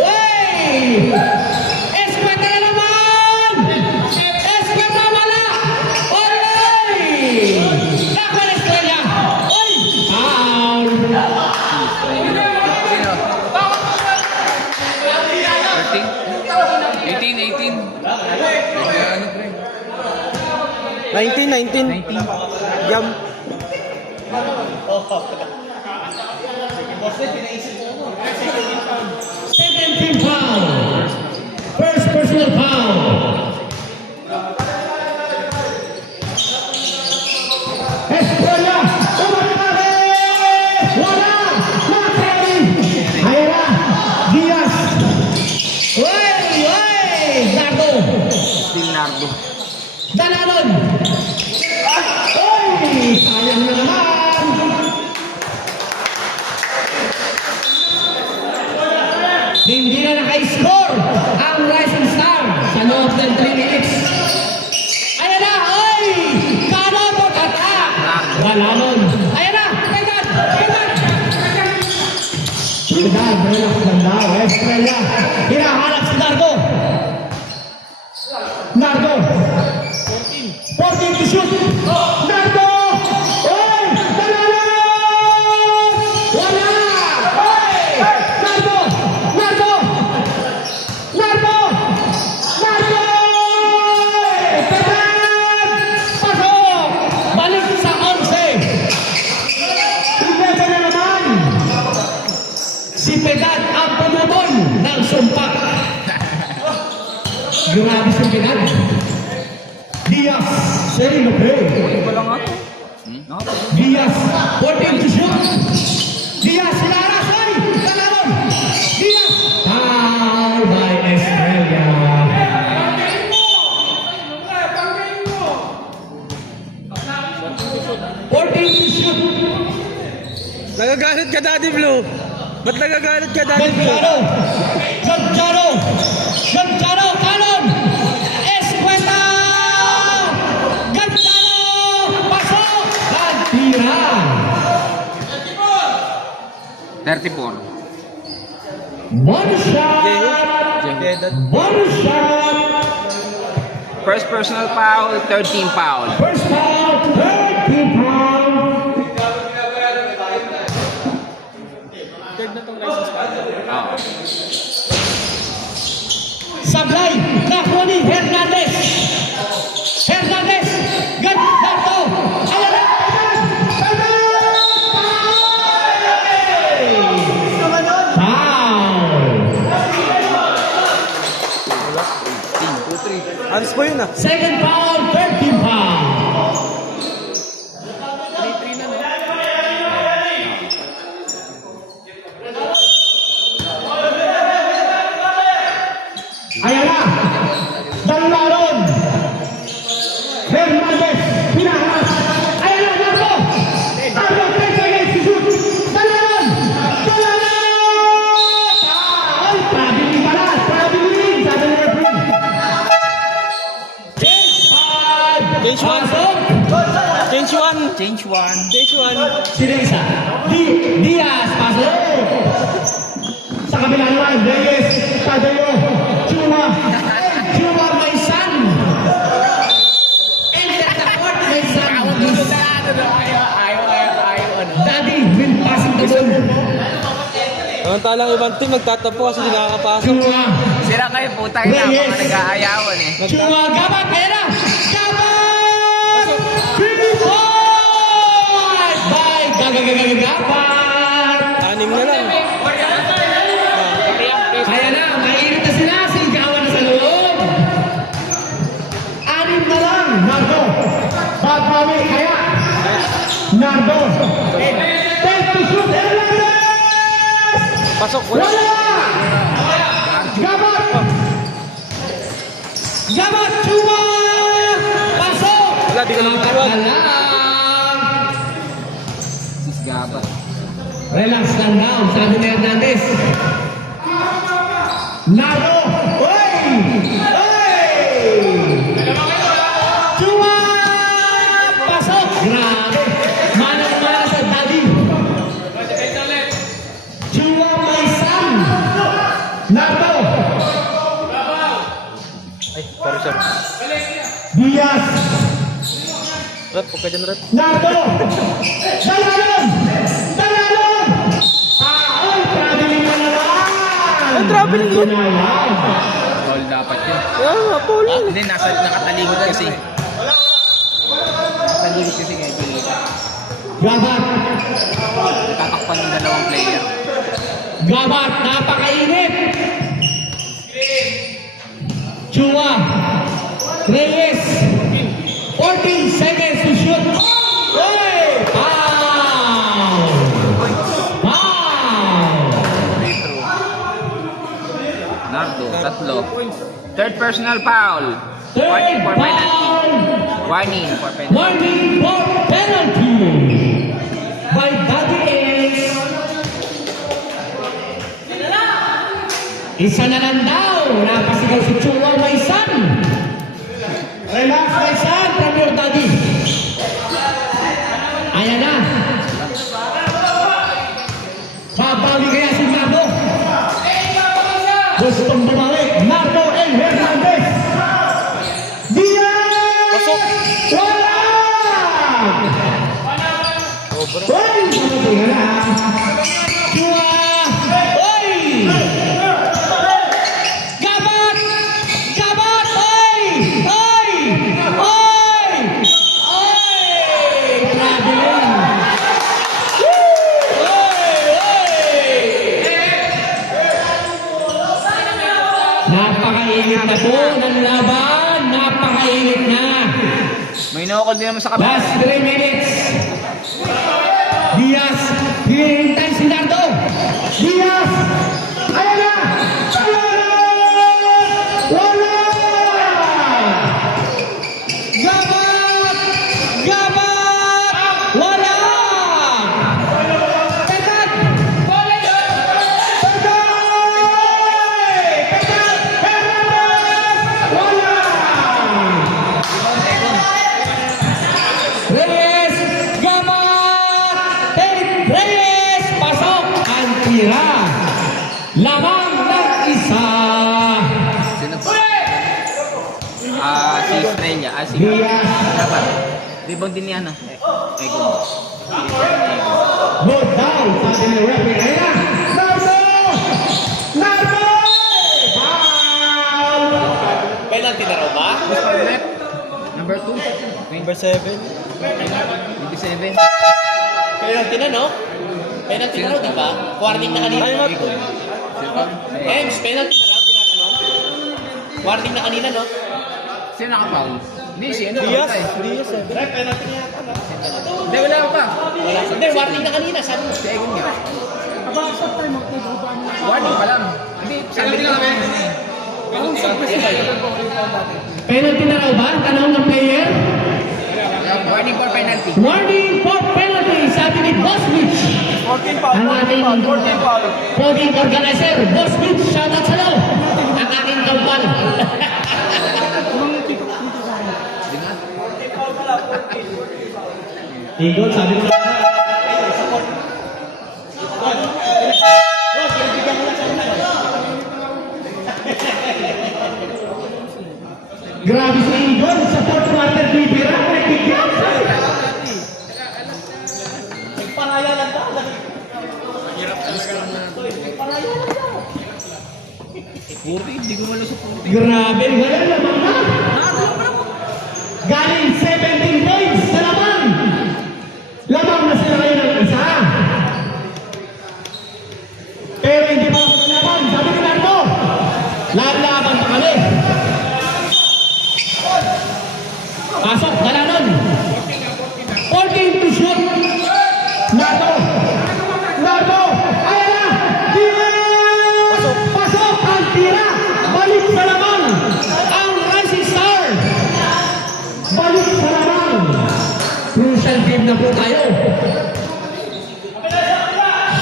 Uy! Eskweta na naman! Eskweta wala! Uy! Naku na Estrella! Uy! Foul! 19. Jam. Second team foul. First personal foul. Estrella, umatake! Wala! Nakari! Ayala! Diaz! Uy! Nardo! Dinardo. Dalanon! Uy! Sayang na naman! Hindi na naka-score ang Rising Star sa loob ng 3 minutes. Ayan na! Oy! Kanon o tata! Wala nun. Ayan na! Pegan! Pegan! Relax lang daw. Estrella. Hinahanap si Nardo. Nardo. 14 to shoot. Nardo! Oy! Wala! Oy! Nardo! Nardo! Nardo! Nardo! Pegan! Pasok! Balik sa 11. Tignan na naman. Si Pegan ang pumutol ng sumpa. Grabe si Pegan. Diaz, Serino play. Diaz, 14 to shoot. Diaz, Laras, ay! Talon! Diaz! Foul by Estrella. Nagagalit ka, Daddy Blue. Ba't nagagalit ka, Daddy Blue? Gonzalo! Gonzalo! Talon! Escueta! Gonzalo! Pasok! Tira! 34. One shot! One shot! First personal foul, 13 foul. First foul, 30 pound. Oh. Sablay, nakuha ni Hernandez. Hernandez, Gandardo. Ayan na! Foul! Alis po yun ah. Second foul, 13 pound. Ayan na! Dalaron! Hernandez, pinaharas! Ayan na, Nardo! Nardo, 10 seconds to shoot! Dalaron! Dalaron! Ay, trabili pala! Trabili! Sabi ni referee. Change one. Pasok! Change one. Change one. Change one. Si Reza. Diaz, pasok! Sa kabila naman, Reyes, Tadeo, Chuma, Chuma, my son! Enter the court, my son! Daddy, will passing the ball. Samantalang ibang team magtatapo kasi hindi nakakapasok. Chuma, Sira kayo putang ina, mga nag-aayawan eh. Chuma, gabat, pera! Gabat! Pinipot! By Gabat! 6 na lang. Kaya na, mainit na sila, sigawan na sa loob. 6 na lang, Nardo. Babawi, kaya. Nardo. 10 to shoot, Hernandez! Pasok. Wala. Wala! Hindi ka lang Apat matuwag. na lang. Sisgaba. Relax lang daw, sabi ni Hernandez. Nardo! Oy! Oy! Chua! Pasok! Grabe! Manang-mana sa daddy. Chua Maisan! Nardo! Ay, sorry. Diaz! Rat, huwag ka dyan, Rat. Nardo! Dalalon! Dalalon! Ay, traveling na naman! Ang traveling yun. Foul dapat yun. Ah, Paul. Hindi, nakatalikod kasi. Nakatalikod kasi kaya Juliet. Gabat! Tatakpan ng dalawang player. Gabat! Napakainit! Chua! Reyes! 14 seconds to shoot! Hey! Foul! Foul! Free throw. Nardo, tatlo. Third personal foul. Warning Third for penalty. foul! Warning for penalty. Warning for penalty by Daddy Ace. Isa na lang daw. Napasigaw si Chua Maisan. Relax Maisan from your daddy. Ayan na. Babawi kaya si Nardo. Gustong bumalik. Nardo and Hernandez. Diaz! Pasok. Wala! Sobra. Oy! Tingnan na. Chua! Oy! Gabat! Gabat! Oy! Oy! Oy! Oy! Grabe yun. Napakainit na po ng laban. Napakainit na. May inokol din naman sa kapatid. Last 3 minutes. Diaz, hinihintay si Nardo. Diaz, ayan na. Wala! Gabat! Gabat! Wala! Petat! Petat! Petat! Wala! Reyes, Gamat, Reyes, pasok, ang tira. Lamang ng isa. Sino ba? Si Estrella. Si Diaz, Dapat. Rebound din yan. Ego. good down, sabi ni referee. Ayan na, Nardo! Nardo! Foul! Penalty na raw ba? Number 2. Number 7. 27. Penalty na, no? Penalty na raw, di ba? Warning na kanina. Time out. Ems, penalty na raw, tinatanong. Warning na kanina, no? Sino nakapaul? Hindi, si ano? Diaz. patay. Diaz 7. Penalty na yata, no? Hindi, wala pa. Wala. Hindi, warning na kanina, sabi mo. Si Egon nga. Warning pa lang. Hindi, sabi nila kami. Penalty na raw ba? Tanong ng player. Warning for penalty. Warning for penalty, sabi ni Boswich. 14 foul. Ang ating 14 foul. voting organizer, Boswich, shout out sa'yo. Ang aking kampal. Igor, sabi mo grabe si Igor, support water bibira, nagkikip. Panaya lang daw. Hindi ko malusok. Grabe, wala naman na. Galing 17 points sa laman. Lamang na sila ngayon ng isa. Pero hindi pa ako sa laban. Sabi ni Nardo, lalaban pa kami. Pasok, Dalanon. 14 to shoot. Nardo. Nardo. Ayan na. Diaz. Pasok ang tira. Balik sa laban. Ang na po tayo.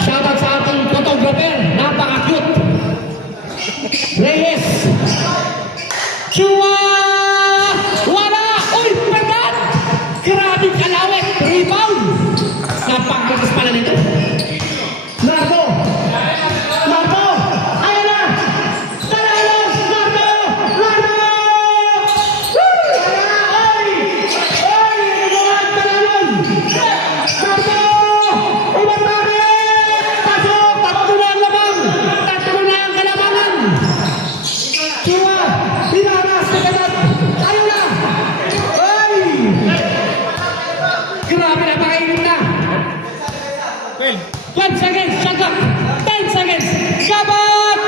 Shoutout sa ating photographer, napaka-cute. Reyes. Chua! Wala! Uy, Bernard! Grabe kalawit! Rebound! Napakakas pala nito. Nardo! Nardo! Ayun na! Tanalos! Nardo! Nardo! Woo! Ay! Ay! Mga tanalos! Nardo! Umatake! Pasok! Tatlo na ang labang! Tatlo na ang kalamangan! Chua! Pinaras ni Kadat! Ayun na! Ay! Grabe na, pakainin na! 12 seconds, shut up! 10 seconds! Kabat!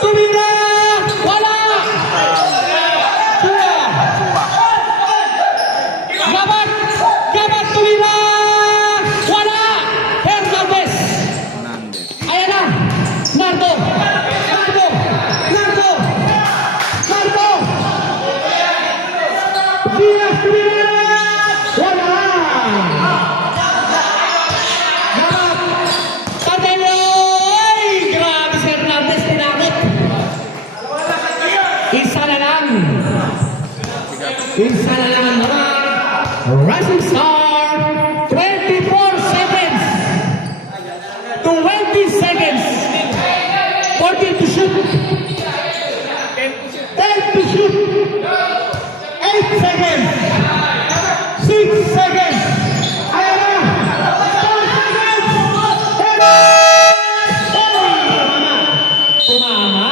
Tumira! Wala! Chua! Kabat! Kabat! Tumira! Wala! Hernandez! Ayan na! Nardo! Nardo! Nardo! Nardo! Diaz tumira! Wala! Patayoy! Grabe si Hernandez, tinakot! Isa na lang! Isa na lang ang mga Rising Star! 24 seconds! 20 seconds! 14 to shoot! 10 to shoot! 8 seconds! 6 seconds! Ayan na! 4 seconds! Tumama!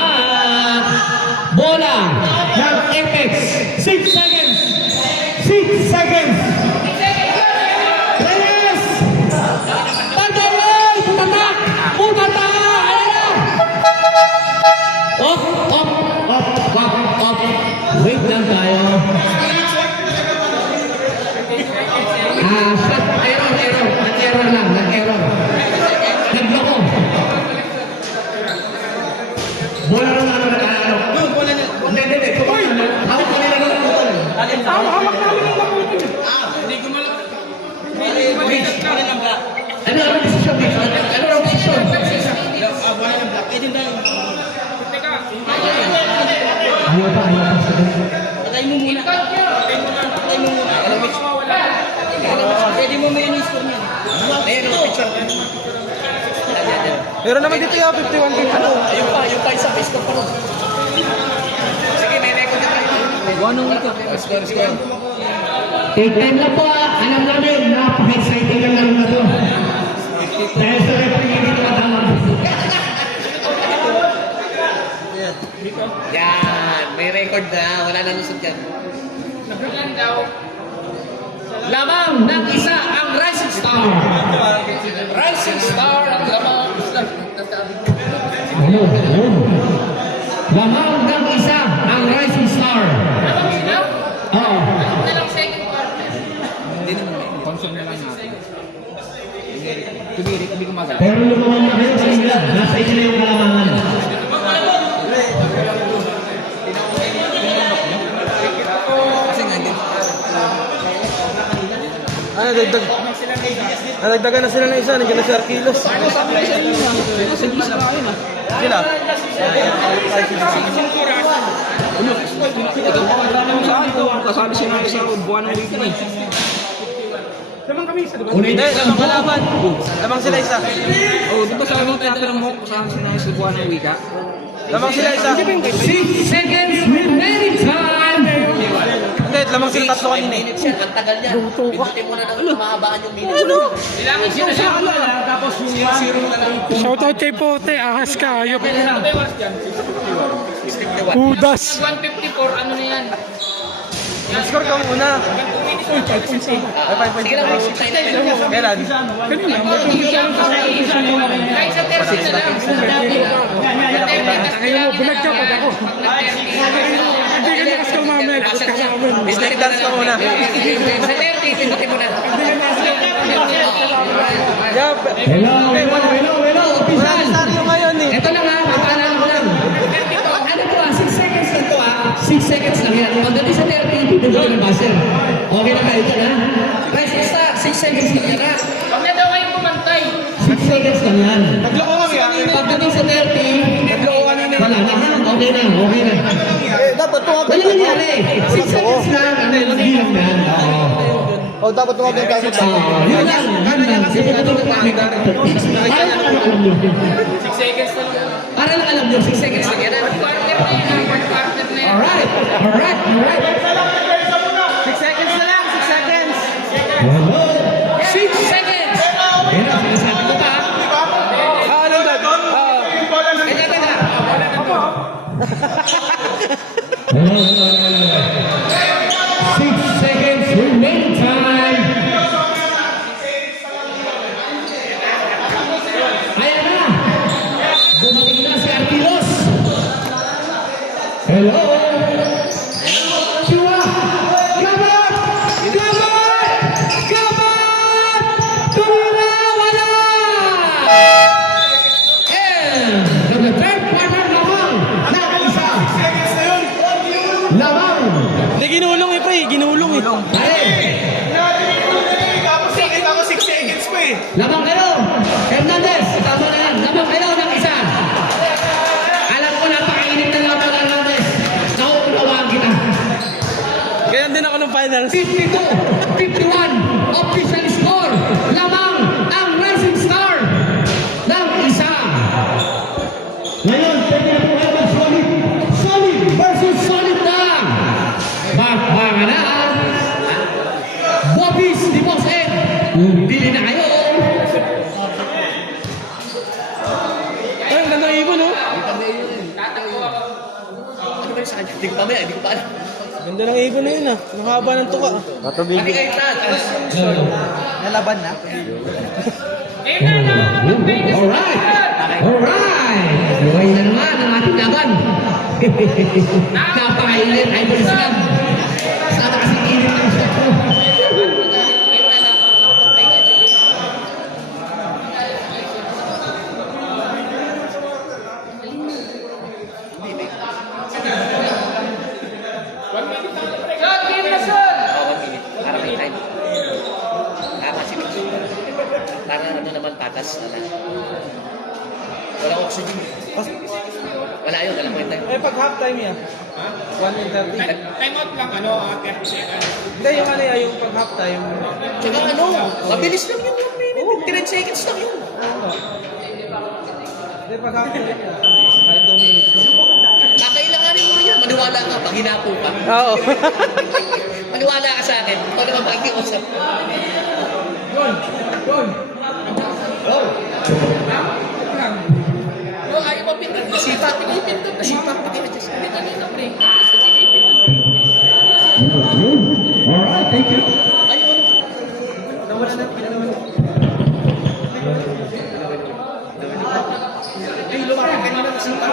Bola ng Apex! 6 seconds! 6 seconds! Reyes! Pagdaloy! Butatak! Butatak! Ayan na! Off! Off! Off! Off! Off! Wait lang tayo. Shot! Error! Error! Nag-error lang! Nag-error! Nagloko! Bola lang ano nag-ano. Hindi. Hawak ko nila ng putol. Hawak namin ang mabuti. Ano ang desisyon? Ano ang desisyon? Ayaw pa. Patay mo muna. Pwede mo may in-score niya. Ayun, ang picture. Meron naman dito yung 51 game. Ayun pa, isa pa rin. Sige, may record na tayo. Wanong ito. Score. Take time lang po. Alam namin, napaka-exciting lang laro na to. Dahil sa referee dito matawag. Yan, may record na. Wala nang lusot yan. Lamang ng isa ang Rising Star. Rising Star ang lamang. Lamang ng isa ang Rising Star. Oo. Pero lumawang na kayo sa inyo. Nasa inyo na yung kalamangan. Nadagdagan na sila ng isa. Nandiyan na si Arquilos. Sila? Kasali siya namin sa buwan ng week na eh. Hindi, lamang kalaban. Lamang sila isa. Oh, di ba sabi mo tinatanong mo kung saan sila sa buwan ng week? Lamang sila isa. 6 seconds remaining time. Hindi, lamang sila tatlo kanina. Minutes yan, ang tagal yan. Pindutin mo na ng mahabaan yung minutes. Kailangan siya na lang. Tapos yung 0 na lang. Shoutout kay Pote, ahas ka, ayop. Hudas. 154, ano na yan? Score ka muna. Ay, 5.6. Sige lang, tayo na. Kailan? Kahit sa 30 na lang. Ngayon mo, bulag ka pag ako. Hindi ka nakas ka mamaya, gusto ka namin. Mistake dance ka muna. Sa 30, pindutin mo na. Yup. Hello. Wala na tayo ngayon eh. Ito na nga, mapaalala ko lang. Ano po 6 seconds lang to 6 seconds lang yan. Pagdating sa 30, pipindot ng buzzer. Okay na kayo dyan, ha? Rising Star, 6 seconds lang Okay na, okay na. Dapat tumabot Wala nangyari. 6 seconds lang. Ano yung bilang na? Oo. Oh, dapat tumabot ka. Yun lang. Yun lang. Kasi ito ang pangit. Para lang alam nyo. 6 seconds na lang. Para lang alam nyo. 6 seconds lang yan. Partner na yan. Partner na yan. Alright. Alright. Alright. 6 seconds na lang, 6 seconds. Hello. 6 seconds! Ayun na, sinasabi ko pa. Ano ba? Kanya ka na. Hello. 6 seconds remaining time. Ayan na. Dumating na si Artilos. Hello. Chua. Come on. Come on. Come on. Tumira. Wala. And to the third quarter lamang. Nakaisa. Lamang. Hindi, ginulong eh, pre. Ginulong eh. Lamang kayo! Hernandez! Tama na yan! Lamang kayo ng isa! Alam ko napakainit na lamang Hernandez! Nauunawaan kita! Kaya din ako ng finals. 52-51 official score! Lamang ang Rising Star ng isa! Ngayon, pwede na po kayo mag-solid! Solid versus solid na! Bakbaka na! Bobbies di Boss Ed! Bili na kayo! Ay, ang ganda ng ibon, oh. Ano ba yung sa kanya? Hindi ko pa hindi ko pa alam. Ganda ng ibon na yun, ah. Ang haba ng tuka. Pati kayo tatas. Nalaban na. Alright! Alright! Buhay na naman ang ating laban! Napakainit, Idol Slam! Sana kasi init ang shot ko! Para may time. Tama si Vicky. Para ano naman patas. Walang oxygen. Wala yun, walang may time. Eh, pag half time yan. 1 and 30. Time out lang, 30 seconds. Hindi, yung ano yan, yung pag half time. Tsaka mabilis lang yun. 1 minute, 10 seconds lang yun. Hindi, pag half time yan. Kahit 2 minutes. Kakailanganin mo rin yan. Maniwala ka pag hinapo ka. Oo. Maniwala ka sa akin. Ikaw naman pakikiusap. Ayaw mo pinag. Nasipak. Nasipak. Hindi kanina, pre. Alright, thank you! Ayun. Ay, lumaki ka na nasipak.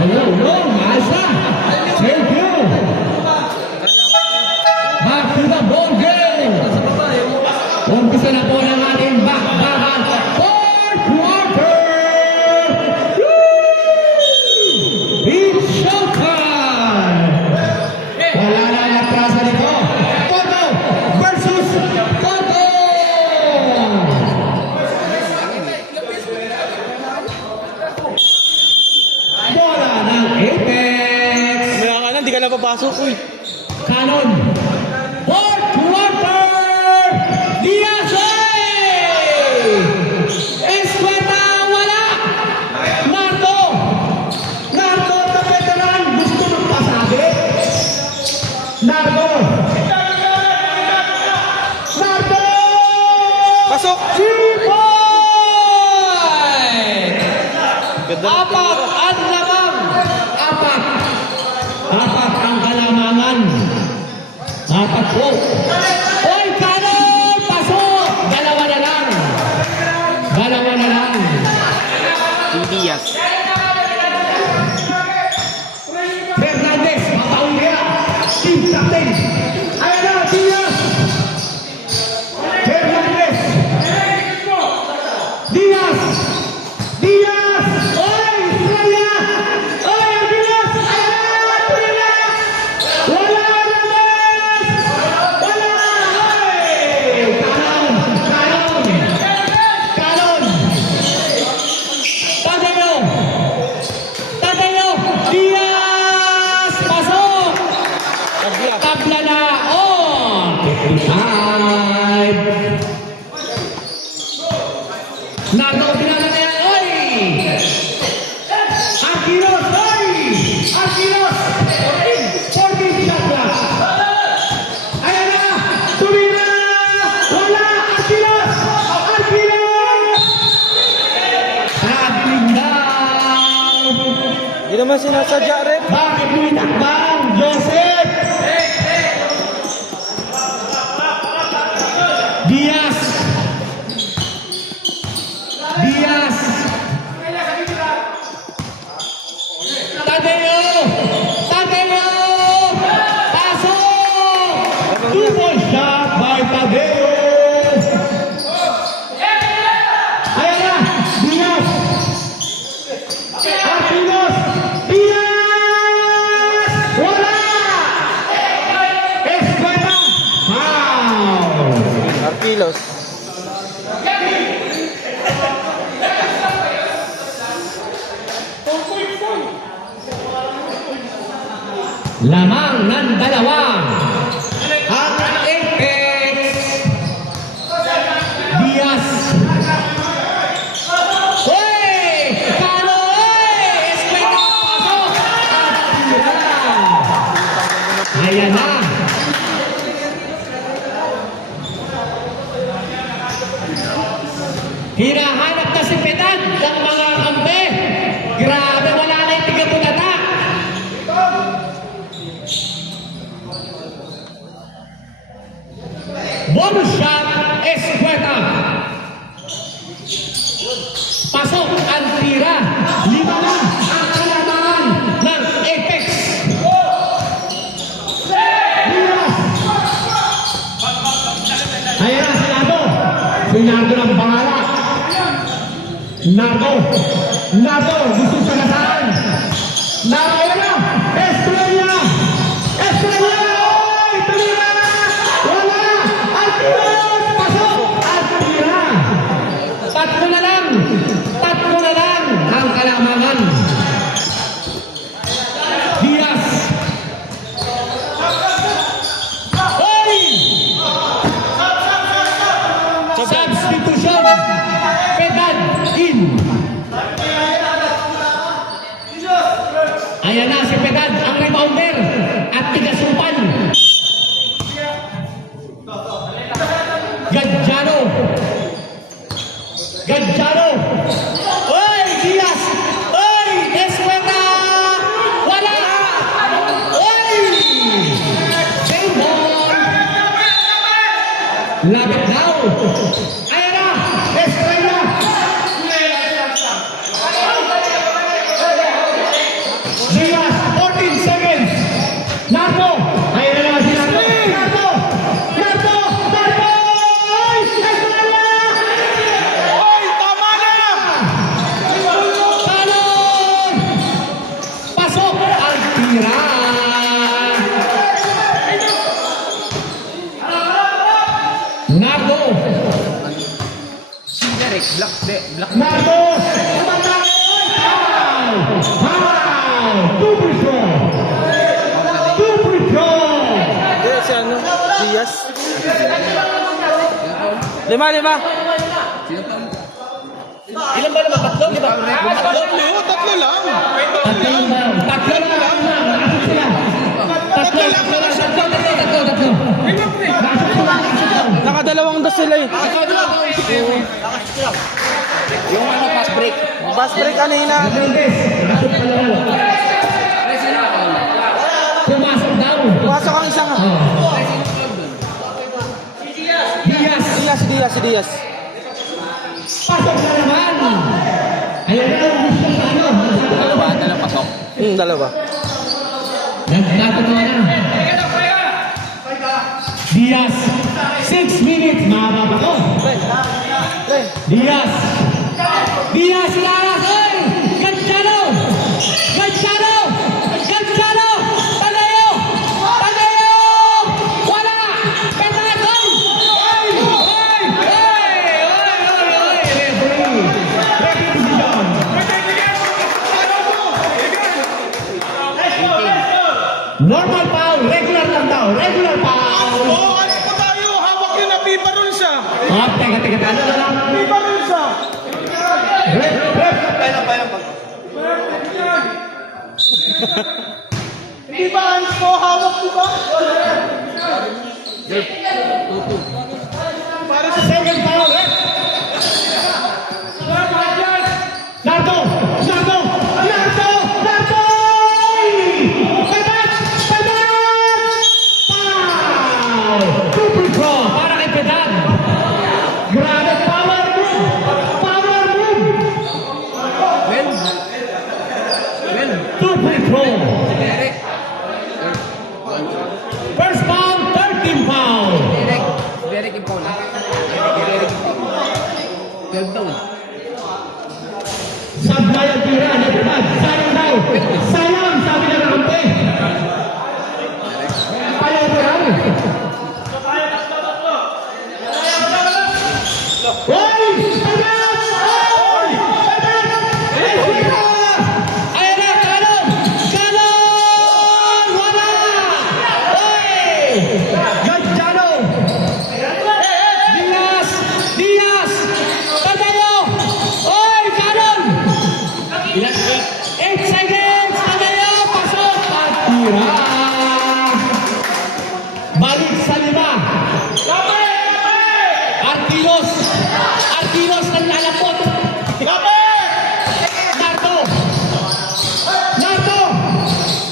Hello, hello, Maisa! Thank you! Back to the ball game! Umpisa na po ng ating bakbakan. Fourth quarter! It's showtime! Wala na ang atrasa nito. Toto versus Toto! Bola ng Apex! Maya ka na, hindi ka na papasok, uy. Canon! Fourth quarter! Diaz! Eskweta! Wala! Nardo! Nardo na veteran! Gusto magpasabi? Nardo! Nardo! Pasok! 3 Ganda ng Apat ang lamang! Apat! Apat ang kalamangan! Apat po! Oy, Canon! Pasok! Dalawa na lang! Dalawa na lang! Diaz. Fernandez, mapauwi na! Team captain! Ayan na, Diaz! Fernandez! Diaz! Diaz! Oy, Estrella! Oy, Diaz! Ayan na, Estrella! Wala Hernandez! Wala! Oy! Canon! Canon! Canon! Nardo, pinala na yan. Oy! Arquilos, oy! Arquilos! 14 shot clock. Ayan na! Tumira! Wala! Arquilos! Arquilos! Nabiling daw! Hindi naman sinasadya rin. Bakit mo itakbang, Joseph? Diaz! Diaz! Tadeo! Tadeo! Pasok! Two-point shot by Tadeo! Ayan na! Diaz! Arquilos! Diaz! Wala! Escueta! Foul! Arquilos. Lamang ng dalawa ang Apex Diaz. Oy! Kano! Oy! Eskweta! Pasok! Ayan na. Hinahanap na si Petad ng mga kampe. Grabe, wala na yung tigaputata. Bonus shot, Escueta. Pasok ang tira. 5 na ang kalamangan ng Apex. Diaz. Ayan na si Nardo. Si Nardo ng bahala. Nardo. Nardo. Gusto sa nasaan. Nardo ayan na. Estrella. Estrella. Oy! Tumira. Wala. Arquilos. Pasok. Arquila. Tatlo na lang. Tatlo na lang ang kalamangan. Diaz. Oy! Substitution. Pedad in. Ayan na si Pedad, ang rebounder at tigasupan. Gadjano. Gadjano. Oy, Diaz. Oy, Escueta. Wala. Oy. Same ball. Lapit daw. Ayan na. Estrella. Diaz, 14 seconds. Nardo. Ayan na naman si Nardo. Nardo. Nardo. Nardo. Oy, Estrella. Oy, tama na! Talon. Pasok ang tira. Nardo. Nardo. Tumanda. Foul. Foul. Double throw. Double throw. Hindi, si ano? Diaz. 5. Ilan ba naman? Tatlo? Di ba? Tatlo? Tatlo lang. Tatlo na lang. Nakasok sila. Tatlo lang. Tatlo. Nakadalawang dos sila eh. Yung ano, fast break. Fast break kanina. Pumasok daw. Pumasok ang isang. Diaz. Diaz. Pasok na naman. Ayan na ang gusto sa ano. Dalawa pasok. Dalawa. Nagkatuwa na. Diaz. 6 minutes. Mahaba pa to. Diaz. Diaz, ilaras. Oy! Gadjano. Gadjano. Gadjano. Tadeo. Tadeo. Wala. Petaton. Oy! Oy! Referee. Referee decision. Normal foul. Regular lang daw. Regular foul. Oo, ano pa tayo? Hawak yun na pipa ron siya. Teka. Ano na lang? Pipa ron siya. Hindi ba hands ko hawak ko ba? Para sa second foul, eh? Nardo! Nardo! Nardo! Nardo! Pedat! Pedat! Foul! Super pro para kay Pedat. Grabe, power move! Power move! Super pro! First foul, 13 foul! Derek yung Paul, ha? Derek yung Paul. 12 taon. Sablay ang tira ni Pedat. Sayang daw. Sayang, sabi ng kampe. Ayaw ko yan. Hoy! Pedat! Hoy! Pedat! Ayan na, kanon! Kanon! Wala! Hoy! Gadjano! Diaz! Diaz! Tatayo! Hoy! Kanon! 8 seconds! Tatayo! Pasok! At tira! Balik sa 5. Artilos! Artilos ang lalapot! Nardo! Nardo!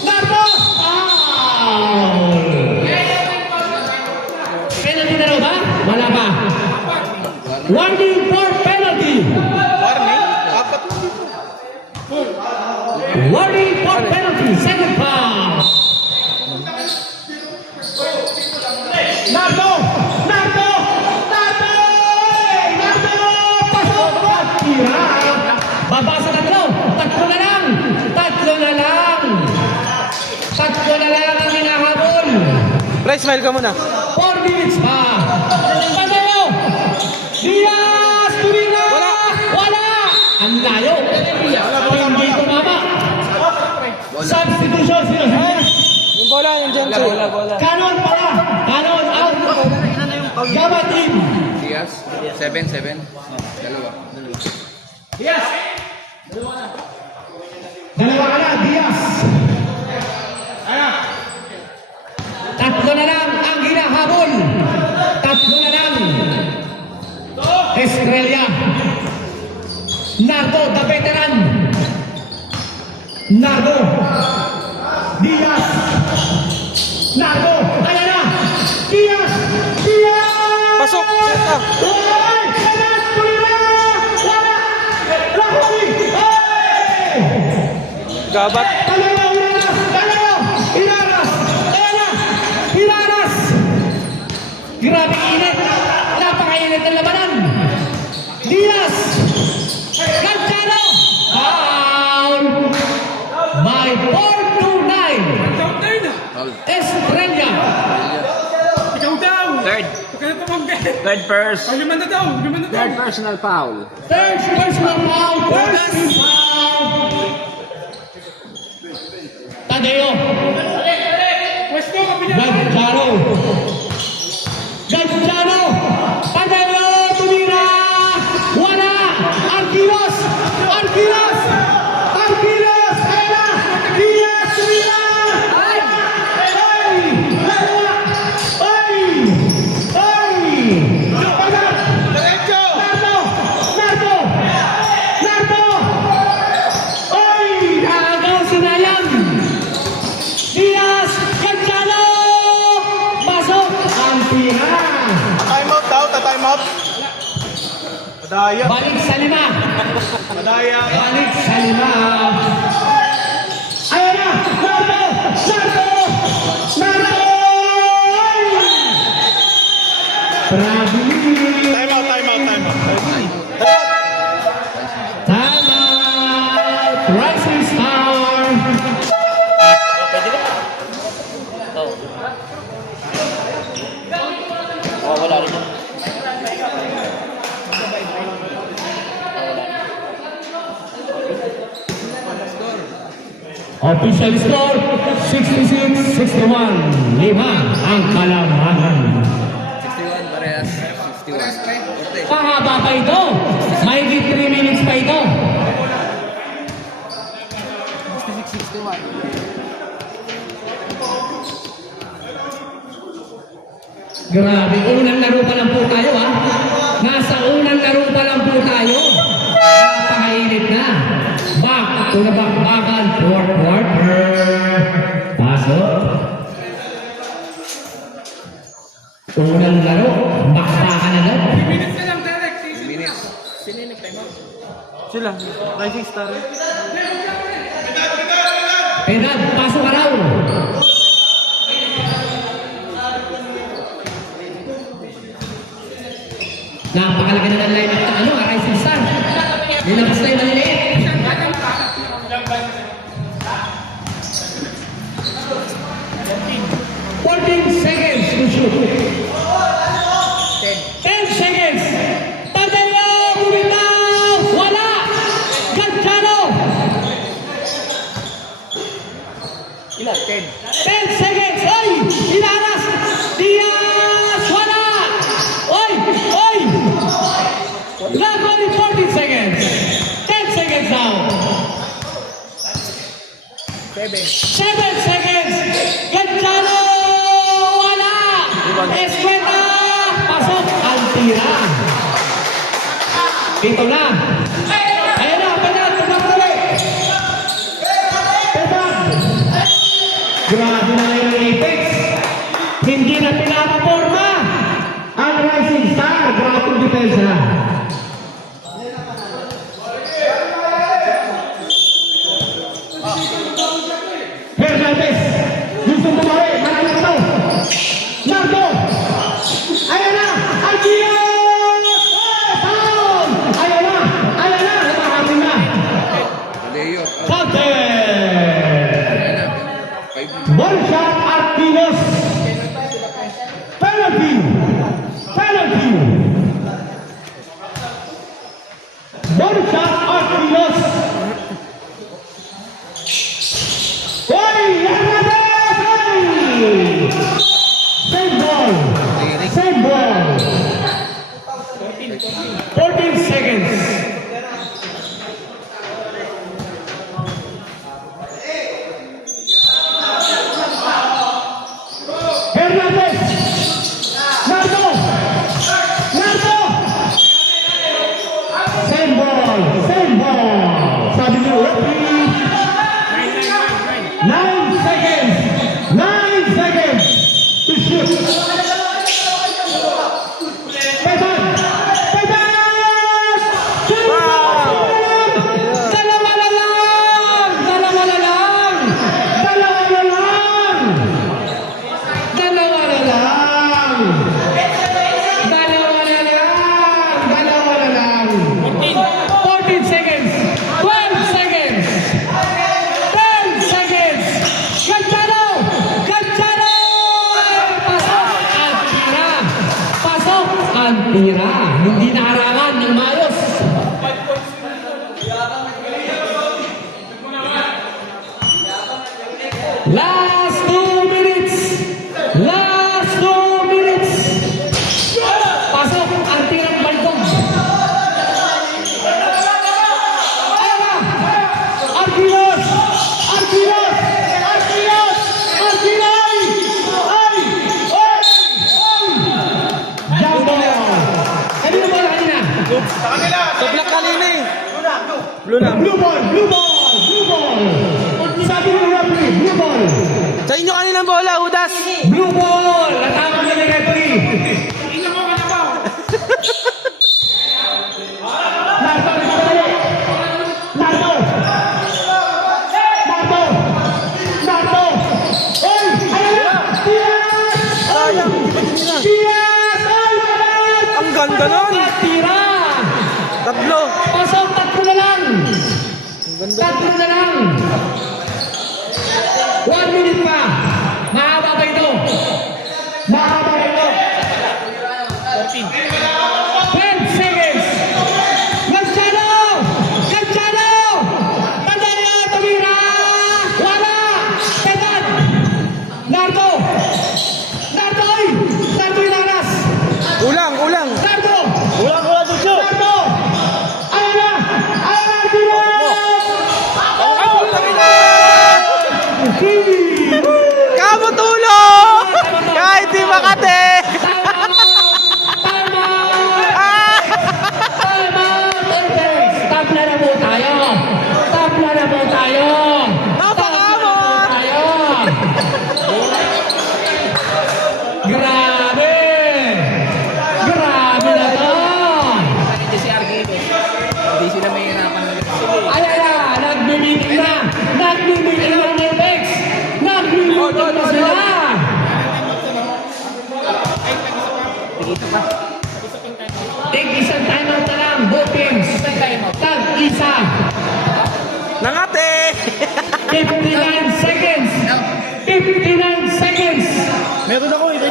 Nardo! Foul! Penalty na raw ba? Wala pa. Warning for penalty! Warning for penalty! Second foul! Nardo! Nardo! Nardo! Nardo! Pasok! Tira! Baba sa tatlo! Tatlo na lang! Tatlo na lang! Tatlo na lang ang hinahabol! Bryce, smile ka muna. 4 minutes pa! Patayo! Diaz! Tumira! Wala! Ang layo! Hindi tumama! Substitution sila sa Yung bola, yung dyan, sir. Kanon pala! Kanon out! Gabat in! Diaz, 7-7. Dalawa. Dalawa ka na, Diaz! Tatlo na lang ang hinahabol! Tatlo na lang! Estrella! Nardo, the veteran! Nardo! Diaz! Nardo! Ayan na! Diaz! Diaz! Pasok! Ah. Hoy! Pedat! Tulira! Wala! Rahuli! Hoy! Gabat. Dalawa! Iraras! Dalawa! Iraras! Ayan na! Iraras! Grabe init! Napakainit ng labanan! Diaz! Cantero! Foul! By 4-9! Estrella! Ikaw daw! Third. Huwag ka na tumanggi! Third first. Lima na daw! Lima na daw! Third personal foul. Third personal foul! First foul! Tadeo! Pwesto, kapinyal! Gadjano! Gadjano! Tadeo! Tumira! Wala! Arquilos! Arquilos! Arquilos! Ayan na! Diaz! Tumira! Ay! Ay! Wala! Ay! Ay! Pagat! Diretso! Nardo! Nardo! Nardo! Ay! Nakagaw sinayang! Diaz! Gadjano! Pasok! Ang tira! Time out daw, time out. Madaya. Balik sa 5! Madaya. Balik sa 5! Ayan na! Nardo! Nardo! Nardo! Ay! Grabe! Time out, time out, time out. Time out! Rising Star! Wala rin. Official score, 66-61. 5 ang kalamangan. 61 parehas. 61. Pahaba pa ito. Mahigit 3 minutes pa ito. Grabe, unang laro pa lang po tayo ha. Nasa unang laro pa lang po tayo. Napakainit na. Back to the bakbakan. Fourth quarter. Pasok. Unang laro. Bakbakan na lang. Minutes na lang, Derek. Sila, Rising Star. Penad, pasok ka raw. Napakalaki na ng line-up ng ano, Rising Star. Nilabas na yung maliliit. Seconds to shoot. 10 seconds. Tadelo, bumitaw. Wala. Ganchano. Ilan? 10. 10 seconds. Oy, Ilaras. Diaz. Wala. Oy, oy. Last only 14 seconds. 10 seconds now. 7 seconds. Ganchano. Wala. Eskweta. Pasok. Altira. Ito na. Ayan na. Penal. Tumaktuloy. Penal. Grabe na ngayon ang Apex. Hindi na pinapaporma ang Rising Star. Grabe ang depensa. Hernandez. Gusto bumawi. Marami na ito. Nardo. Ayan na. Algio. Foul. Ayan na. Ayan na. Marami na. Foul. Ball shot Arquinos. Penalty. Penalty. Ball shot Arquinos. Hoy! Hernandez! Hoy! Same ball. Same ball. 14 seconds. Hernandez! Nardo! Nardo! Same ball! Same ball! Sabi niyo, referee. 9 seconds! 9 seconds! To shoot! Pesan! Pesan! Dalawa na lang! Dalawa na lang! Dalawa na lang! Dalawa na lang! Dalawa na lang! Dalawa na lang! 14 seconds! 12 seconds! 10 seconds! Ganchano! Ganchano! Pasok! Altira! Pasok! Altira! Hindi nakarangan ng mayos! Last 2 minutes! Last 2 minutes! Pasok! Altira ng balkon! Ayan na! Arquinos! Arquinos! Arquinos! Arquinoy! Ay! Ay! Ay! Jumbo! Kanina ba na kanina? Sa black kanina eh. Blue na. Blue ball! Blue ball! Blue ball! Sabi ng referee, blue ball! Sa inyo kaninang bola, Udas. Blue ball! Natama na ni referee! Nardo! Nardo! Nardo! Nardo! Oy! Ayan na! Diaz! Sayang. Diaz! Ay! Diaz! Ang ganda nun. Tira! Tatlo. Pasok! Tatlo na lang! Ang ganda. Tatlo na lang! 1 minute pa! Mahaba ba ito? Mahaba ba ito? 12 seconds! Ganchano! Ganchano! Tandanya! Tumira! Wala! Petan! Nardo! Nardo! Oy! Nardo Ilaras! Ulang, ulang. Nardo! Ulang, ulang, Ducho. Nardo! Ayan na! Ayan na! Diaz! Kamu tulong! Kahit di Makate! Tama Tabla na po tayo. Tabla na po tayo. Napakamot! Tayo. Grabe! Grabe na to! Hindi si Argito. Hindi sila may hirapan ng Ayan na! Nagmi-meeting na! Nagmi-meeting na ng Apex! Nagmi-meeting na sila! Take isang timeout na lang, both teams. Tag-isa. Nangate! 59 seconds. 59 seconds. Meron ako, 59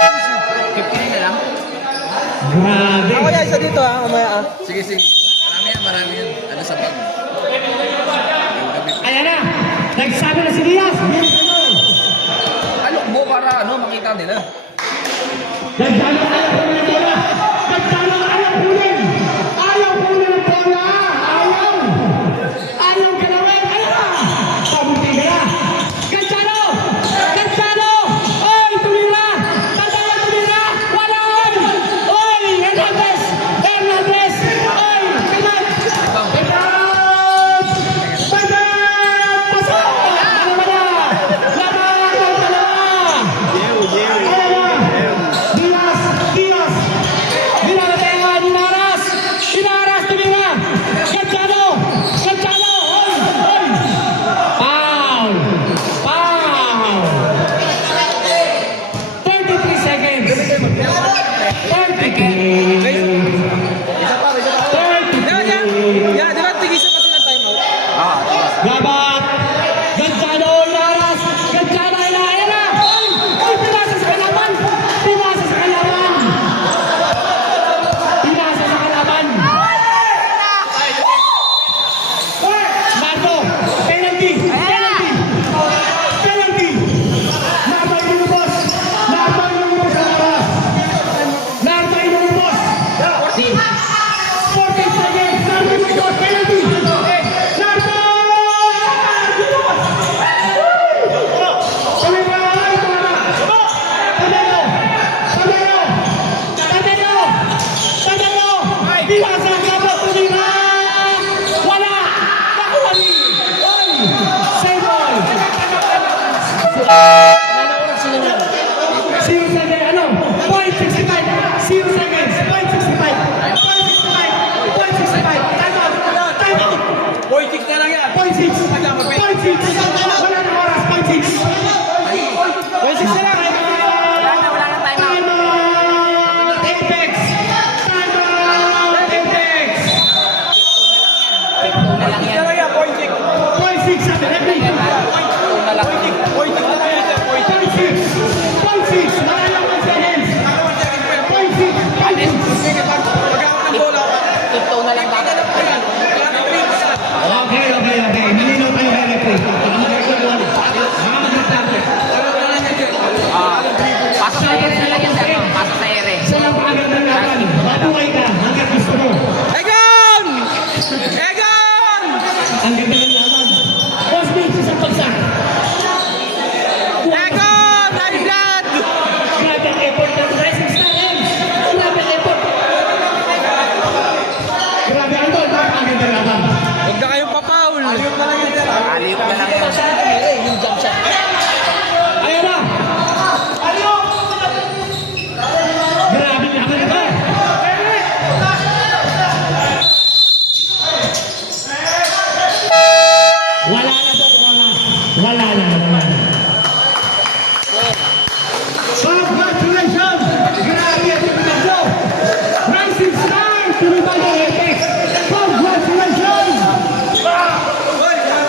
na lang. Grabe. Ako yan, isa dito mamaya Sige, sige. Marami yan. Ano sa bag? Ayan na. Nagsabi na si Diaz. Ano mo para makita nila? Nagdalo ka ayaw huling bola. Nagdalo ka ayaw huling. Ayaw huling ang bola. Ayaw. Ayaw galawin. Ayaw na. Pabuti ka na. Gantano. Gantano. Oy, tumira. Gantano, tumira. Wala. Oy, Hernandez. Hernandez. Oy, kamat. Kamat. Kamat. Pasok. Ano ba na? Laban ng dalawa. Ayan na. Diaz, Diaz. Dinaratenga, Dinaras. Dinaras, tumira. Gantano. Gantano. Oy, oy. Foul. Foul. 33 seconds. 33. Yan, di ba tigisa pa silang timeout? Labat. Gantano, Dinaras. Gantano, ayan na. Oy, oy, pinasa sa kalaban. Pinasa sa kalaban. Pinasa sa kalaban. Marto, penalty. Penalty. Penalty. Narto inubos. Narto inubos sa labas. Narto inubos. 14 seconds. Narto inubos. Penalty. Narto! Point 6 na lang yan. Point six. Wala na oras. Point six. Point 6 na lang. Wala na time out. Timeout. Apex. Timeout. Apex. Point 6 na lang yan. Point 6. Point six. Sabi, referee. Point 6 na lang yan. Point 6. Point six. Point six. Wala na 1 seconds. Point six. Point six. Pagkakot ng bola. Tiptoe na lang dapat. Okay. Nilinaw tayo kay referee. Pasok sa ere na lang yan, sir. Pasok sa ere. Sa labanan ng laban, mabuhay ka hanggang gusto mo. Egon! Egon! Ang ganda ng laban. Boss Big, isang pagsak. Egon! High blood! Grabe ang effort ng Rising Star Ems. Grabe ang effort. Grabe ang effort. Ang ganda ng laban. Huwag na kayong papaul. Ayun na lang yan, sir. Aliyop na lang yan. Yung jump shot. Ayan na. Grabe ang laban ito. Wala na po oras. Wala na. Congratulations! Grabe ang pinagdo! Rising Star! Tulungan ng Apex! Congratulations!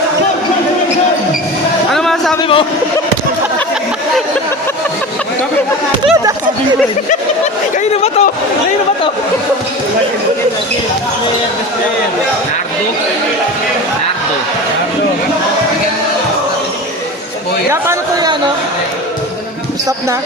Congratulations! Ano masasabi mo? Kayo na ba to? Kayo na ba to? Nardo. Kaya paano to yan, no? Stop na.